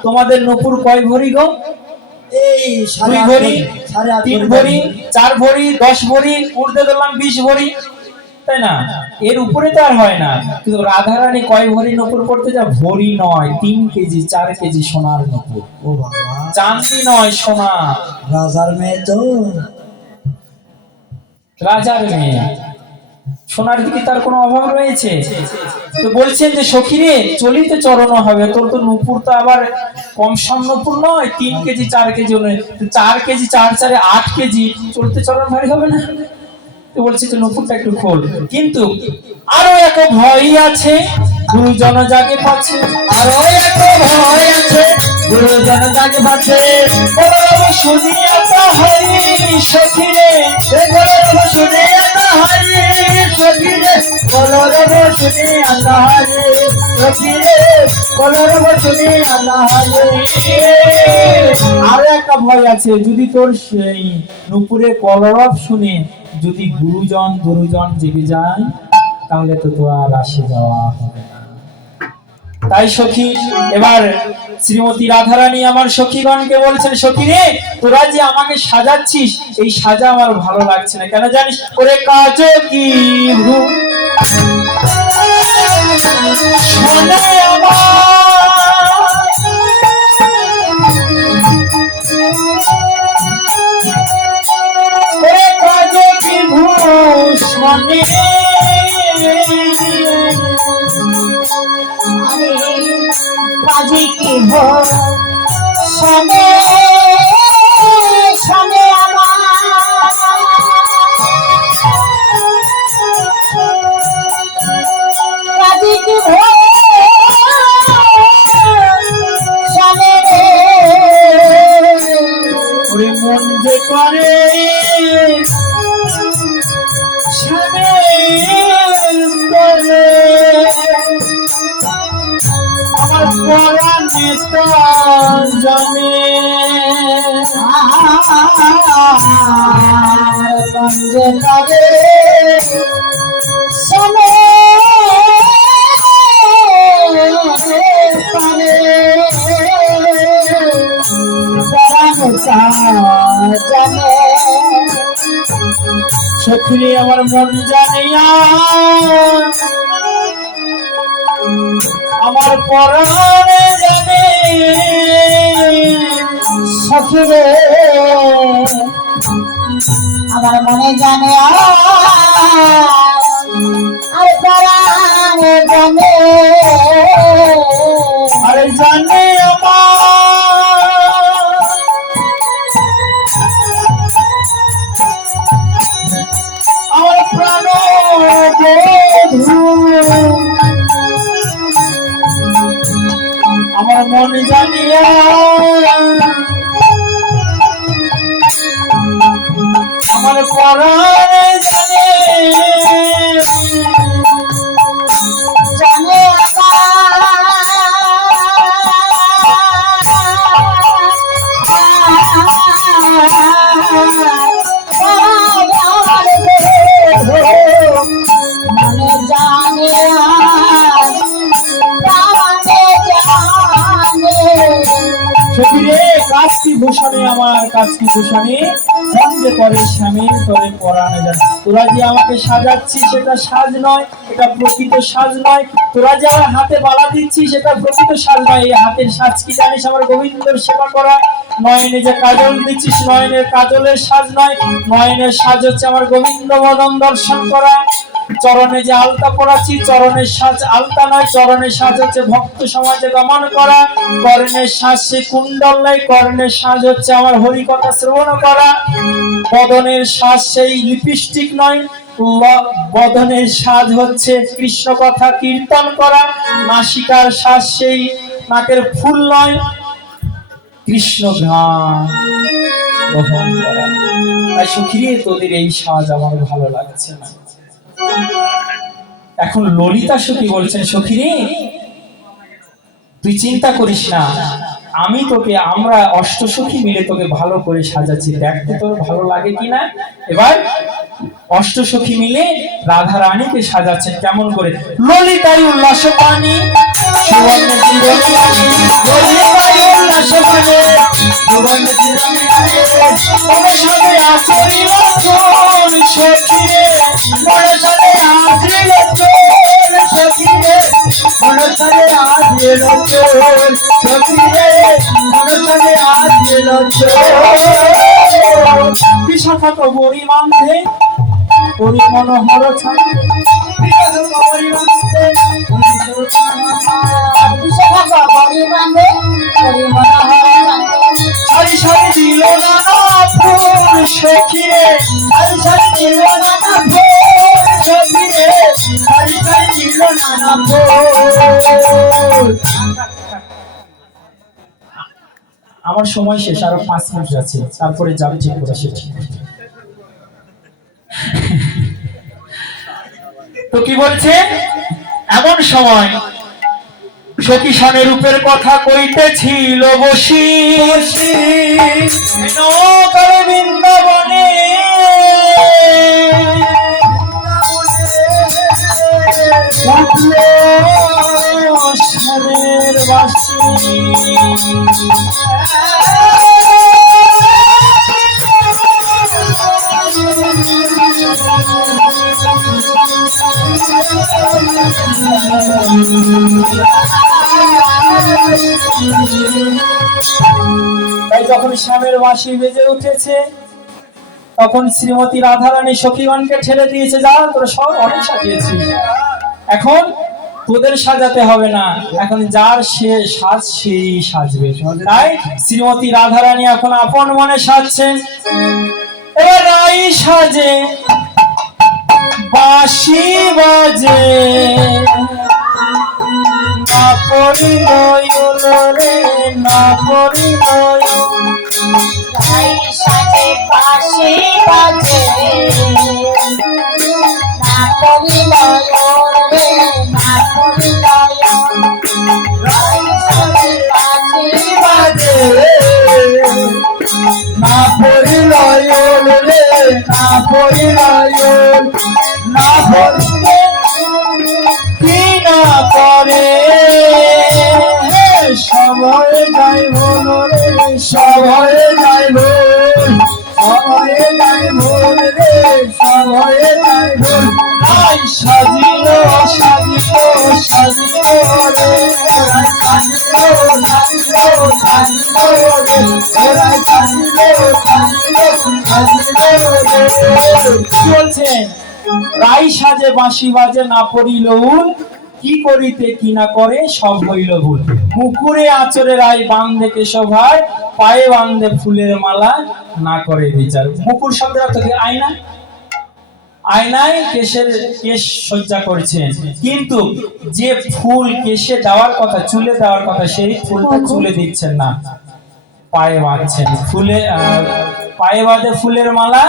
তোমাদের নূপুর কয় ভরি গো? এই 2 ভরি, 3 ভরি, 4 ভরি, 10 ভরি, উর্ধে ধরলাম 20 ভরি, তাই না? এর উপরে তো আর হয় না। কিন্তু রাধারানী কয় ভরি নূপুর পড়তে যা? ভরি নয়, 3 কেজি 4 কেজি সোনার নূপুর। ও বাবা, চাঁদি নয়, সোনা। রাজার মেয়ে তো। রাজার মেয়ে, সোনার দিকে তার কোনো অভাব রয়েছে? তো বলছেন যে সখীরে চলিতে চরণ হবে, তোর তো নূপুর তো আবার কম সম নূপুর নয়, 3 কেজি 4 কেজি নয়, 4 কেজি 4 4 8 কেজি, চলতে চরণ ভারী হবে না? তো বলছে যে নূপুরটা একটু খোল। কিন্তু আরো এক ভয় আছে, গুরুজন যাকে পাচ্ছে, আরো এক ভয় আছে, গুরুজন যাকে পাচ্ছে, বলরাম শুনিয়া তাহারি সখীরে, বলরাম শুনিয়া তাহারি সখীরে, বলরাম শুনিয়া তাহারি সখীরে, বলরাম শুনিয়া তাহারি। আরো একটা ভয় আছে, যদি তোর সেই নূপুরের কলরব শুনে যদি গুরুজন জেগে যায়, তাহলে তো আর আসে যাওয়া হবে না। তাই সখী এবার শ্রীমতী রাধারানী আমার সখীগণকে বলছেন, সখী রে তোরা যে আমাকে সাজাচ্ছিস, এই সাজা আমার ভালো লাগছে না। কেন জানিস? ওরে কাজ কি ভ্রু শোনে আমার, ওরে কাজ কি ভ্রু শোনে, কাজে কি ভোর শোনে শোনে আমার, কাজে কি ভোর শোনে রে, ওরে মন যে করে শোনে করে, আমার পরাণে তো জানে, গঞ্জে কাজে শোনে পারে, জানে সখী আমার মন জানিয়া আমার পরাণে জানে, সখী রে আমার মনে জানে আর পরাণে জানে, আরে জানে আমার প্রাণ বধূ, আমার মন জানিয়া আমার পরাণ জানে, তার কাজ কি দূষণে বন্ধে করে স্বামীর করে পরানো যায়। তোরা যে আমাকে সাজাচ্ছিস সেটা সাজ নয়, এটা প্রকৃত সাজ নয়। তোরা যে আমার হাতে বালা দিচ্ছিস সেটা প্রকৃত সাজ নয়। এই হাতের সাজ কি জানিস? আমার গোবিন্দর সেবা করা। নয়নে যে কাজল দিচ্ছিস, নয়নের কাজলের সাজ নয়, নয়নের সাজ হচ্ছে আমার গোবিন্দ বদন দর্শন করা। চরণে যে আলতা পরাচ্ছি, চরণের সাজ আলতা নয়, চরণের সাজ হচ্ছে ভক্ত সমাজে গমন করা। কর্ণের সাজ সে কুণ্ডল নয়, কর্ণের সাজ হচ্ছে আমার হরিকথা শ্রবণ করা। বদনের সাজ সেই লিপস্টিক নয়, বদনের সাজ হচ্ছে কৃষ্ণ কথা কীর্তন করা। নাসিকার সাজ সেই নাকের ফুল নয়, কৃষ্ণ গান গ্রহণ করা। তাই সখী রে, তোদের এই সাজ আমার ভালো লাগছে না। এখন ললিতা সখী বলছেন, সখী রে তুই চিন্তা করিস না, আমি তোকে, আমরা অষ্টসখী মিলে তোকে ভালো করে সাজাচ্ছি, দেখতে তোর ভালো লাগে কিনা। এবার অষ্টসখী মিলে রাধা রানীকে সাজাচ্ছেন কেমন করে। ললিতাই উল্লাস পানি সুবর্ণ চিরমণি, ললিতাই উল্লাস পানি সুবর্ণ চিরমণি, মনের সাথে আচরিল চোর সখী রে, মনের সাথে আচরিল চোর সখী রে, মনের সাথে আচরিল চোর সখী রে, মনের সাথে আচরিল চোর। বিশাখা তো বড়ি মান্ধে ওরি মনোহর ছাড়, সারি সারি দিল নানা ফুল সখী রে, সারি সারি দিল নানা ফুল সখী রে, সারি সারি দিল নানা ফুল। আমার সময় শেষ, আরো 5 মিনিট আছে, তারপরে যাবে ঠিক করে শেষ। তো কি বলছে, এমন সময় সখী সনে রূপের কথা কইতেছিল বসি বৃন্দাবনে, শ্যামের বাসি তাই যখন শ্যামের বাঁশি বেজে উঠেছে, তখন শ্রীমতী রাধারানী সখীগণকে ঠেলে দিয়েছে, যা তোরা সব অনেক সাজিয়েছিস, এখন তোদের সাজাতে হবে না, এখন যার সে সাজ সেই সাজবে। তাই শ্রীমতী রাধারানী এখন আপন মনে সাজছেন। এবার রাই সাজে বাঁশি বাজে, না পড়িল রে, না পড়িল, রাই সাজে বাঁশি বাজে, না পড়িল রে, না পড়িল, রাই সাজে বাঁশি বাজে, না পড়িল রে, না পড়িল, না পড়িল কি না করে সময় যাইব রে, সময় যাইব, সময় যাইব রে, সময় যাইব। রাই সাজিল সাজিল সাজিল রে, ওরাই সাজিল, সাজিল, সাজিল রে, ওরাই সাজিল, সাজিল, সাজিল রে। কি বলছেন, রাই সাজে বাঁশি বাজে, না পড়িল উল, কি করিতে কি না করে সব হইল ভুল। মুকুরে আঁচড়ে রাই বান্ধে কেশভার, পায়ে বান্ধে ফুলের মালা, না করে বিচার। মুকুর শব্দের অর্থ কি? আয়না। আয়নায় কেশের কেশ সজ্জা করছেন, কিন্তু যে ফুল কেশে দেওয়ার কথা, চুলে দেওয়ার কথা, সেই ফুলটা চুলে দিচ্ছেন না, পায়ে বাঁধছেন। ফুলে পায়ে বাঁধে ফুলের মালা,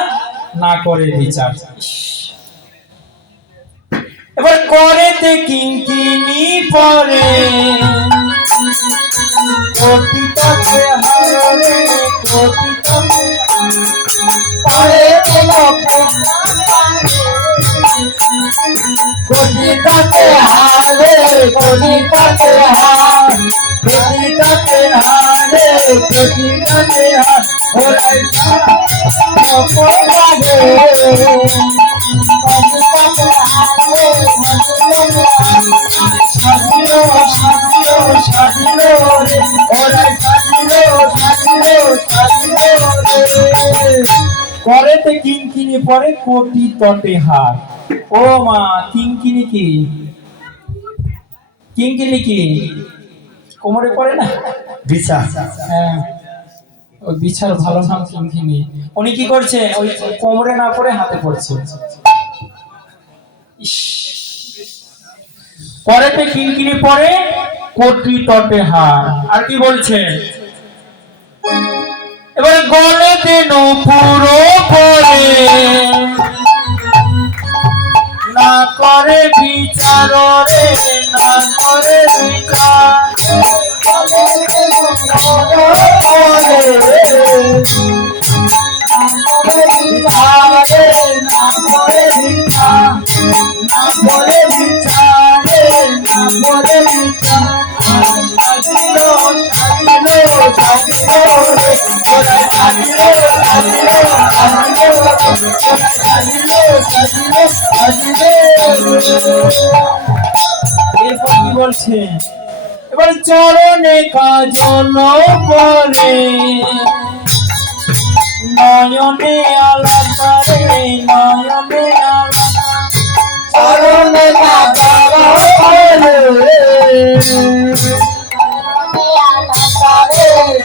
না করে বিচার। এবার করেতে কিঙ্কিনি পরে, কটিতাকে হারে, কটিতাকে পায়ে কটিতাকে হারে, কটিতাকে হার, কটিতাকে হারে, কটিতাকে হার, ওরাই পরে কোটি তটে হার। ও মা, কিঙ্কিনি কি? কিঙ্কিনি কি কোমরে পড়ে না? বিছা। হ্যাঁ, ওই বিছার ভালো নাম কিঙ্কিনি। উনি কি করছে? ওই কোমরে না পড়ে হাতে পড়ছে। ইস, পরেতে কিঙ্কিনি পরে কোটি তটে হার। আর কি বলছে? এবার গলেতে পুরো পরে না করে বিচার রে, না করে বিচার। এরপর কি বলছে? এবার চরণে কাজল পরে নয়নে আলাদা রে, নয়নে আলাদা। চরণে কাজল পরে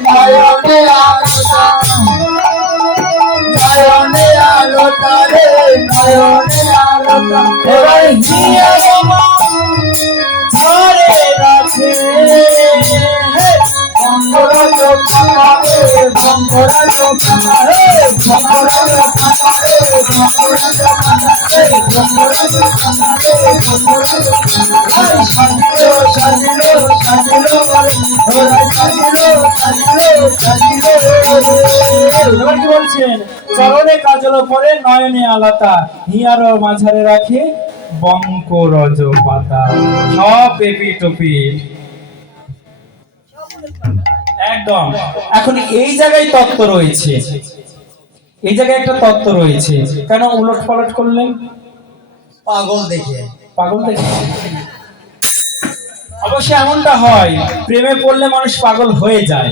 নয়নে আলোতা, নয়নে আলোতা রে, নয়নে আলোতা। এবার হিয়া মামা ঝরে রাখে বঙ্গরাজ পাকারে, বঙ্গরাজ পাকারে, বঙ্গরাজ পাকারে, বঙ্গরাজ পাকারে, বঙ্গরাজ পাকারে, বঙ্গরাজ পাকারে। সাজিলো সাজিলো সাজিলো ওরা সাজিলো সাজিলো সাজিলো। এবার কি বলছেন? চরণে কাজল পরে নয়নে আলাতা, হিয়ার মাঝারে রাখে বঙ্করজ পাতা। সব পেপি টপি একদম। এখন এই জায়গায় তত্ত্ব রয়েছে, এই জায়গায় একটা তত্ত্ব রয়েছে। কেন উলট পালট করলেন? পাগল দেখে। পাগল দেখে? অবশ্যই এমনটা হয়, প্রেমে পড়লে মানুষ পাগল হয়ে যায়।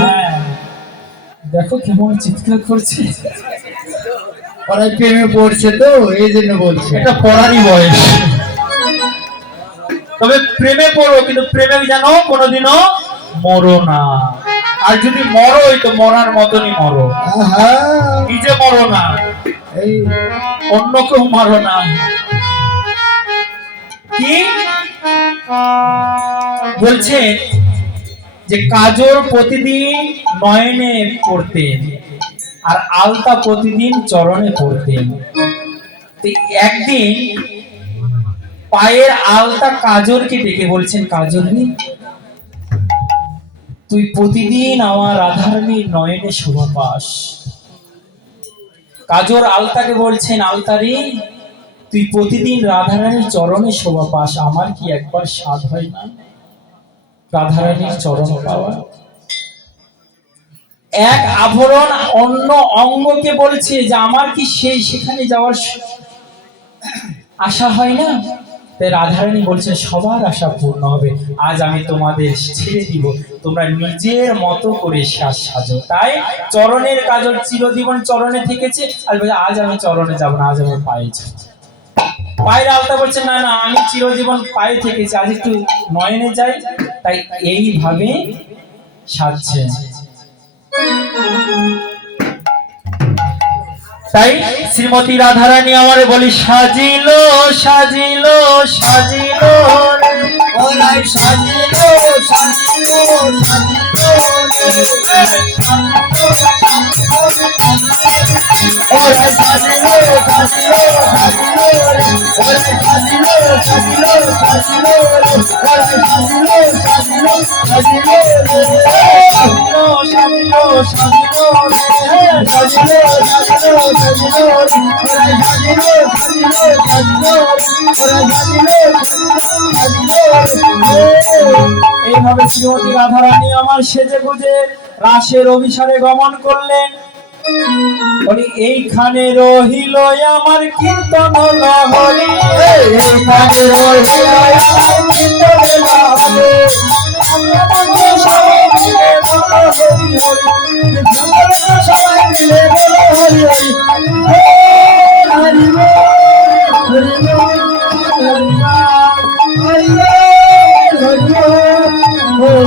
হ্যাঁ, দেখো কেমন চিৎকার করছে। ওরা প্রেমে পড়ছে তো এই জন্য বলছে। এটা পড়ারই বয়স। তবে প্রেমে পড়ো, কিন্তু প্রেমে যেন কোনোদিনও মরো না। আর যদি মরো, তো মরার মতনই মরো, আহা, নিজে মরো না, এই অন্য কেউ মারো না। কি বলছে? যে কাজল প্রতিদিন নয়নে পড়তেন আর আলতা প্রতিদিন চরণে পড়তেন। তো একদিন পায়ের আলতা কাজলকে ডেকে বলছেন, কাজল তুই প্রতিদিন আমার রাধারানীর নয়নে শোভা পাস। কাজল আলতাকে বলছেন, আলতারি তুই প্রতিদিন রাধারানীর চরণে শোভা পাস, আমার কি একবার স্বাদ হয় না রাধারানীর চরণ পাওয়া? এক আভরণ অন্য অঙ্গকে বলছে যে আমার কি সেই সেখানে যাওয়ার আশা হয় না? তাই রাধারানী বলছেন সবার আশা পূর্ণ হবে। আজ আমি তোমাদের ছেড়ে দিব, তোমরা নিজের মতো করে সাজো। তাই চরণের কাজল চিরজীবন চরণে থেকেছে, আর বলছে আজ আমি চরণে যাব না, আজ আমি পায়ে যাব। পায়ের আলতা বলছে না না, আমি চিরজীবন পায়ে থেকেছি, আজ একটু নয়নে যাই। তাই এইভাবে সাজছে। তাই শ্রীমতী রাধারানী আমারে বলি সাজিলো সাজিলো সাজিলো রে। ওরাই সাজিলো সাজিলো সাজিলো ওরাই সাজিলো সাজিলো সাজিলো ওরাই সাজিলো সাজিলো সাজিলো ওরাই সাজিলো সাজিলো সাজিলো সাজিলো সাজিলো রে। সাজিলো সাজিলো সাজিলো ওরাই সাজিলো সাজিলো সাজিলো ওরাই সাজিলো। এইভাবে শ্রীমতী রাধারানী আমার সেজে গুজে রাসের অভিসারে গমন করলেন। বলি এইখানে রহিল আমার কীর্তন লহরী, এইখানে রহিল আমার কীর্তন লহরী। মিলে বলো হরি হরি, ভ্রমণত সবাই মিলে বলো হরি হরি। হরি হরি বল, হরি বল, হরি বল।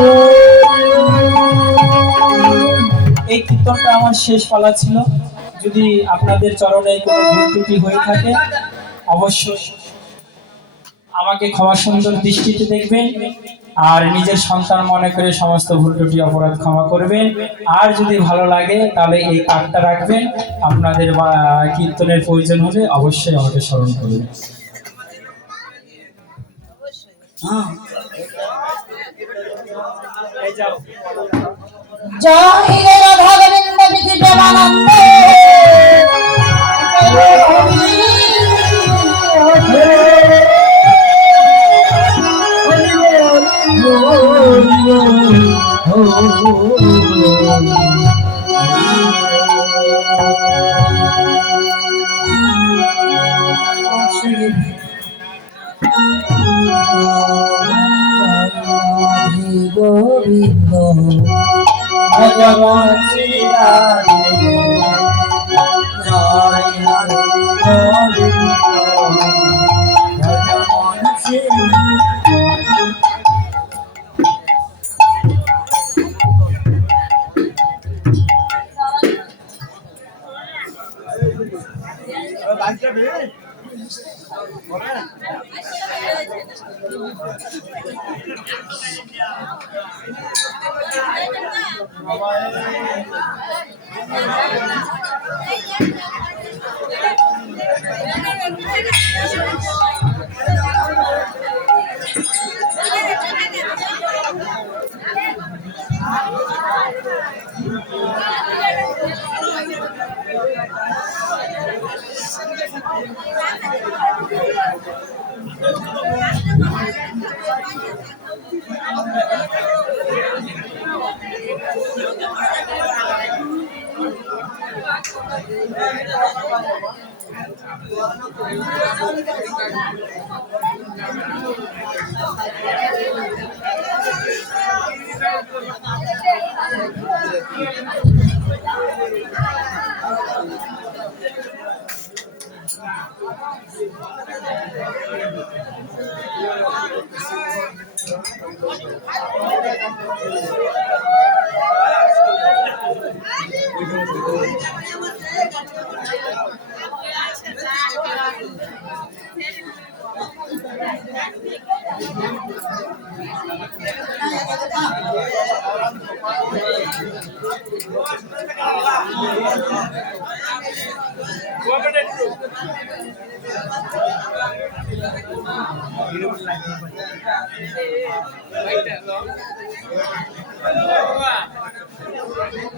এই কীর্তনটা আমার শেষ পালা ছিল। যদি আপনাদের চরণে কোনো ভুল ত্রুটি হয়ে থাকে অবশ্যই আমাকে ক্ষমা সুন্দর দৃষ্টিতে দেখবেন, আর নিজের সন্তান মনে করে সমস্ত ভুল ত্রুটি অপরাধ ক্ষমা করবেন। আর যদি ভালো লাগে তাহলে এই কার্ডটা রাখবেন, আপনাদের কীর্তনের প্রয়োজন হলে অবশ্যই আমাকে স্মরণ করবেন। জয় হে রাধা গোবিন্দ বিধি প্রেমানন্দ। গোবিন্দ ভগবান শ্রী রাধে, জয় রাধে গোবিন্দ ভগবান শ্রী।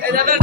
এই দাদা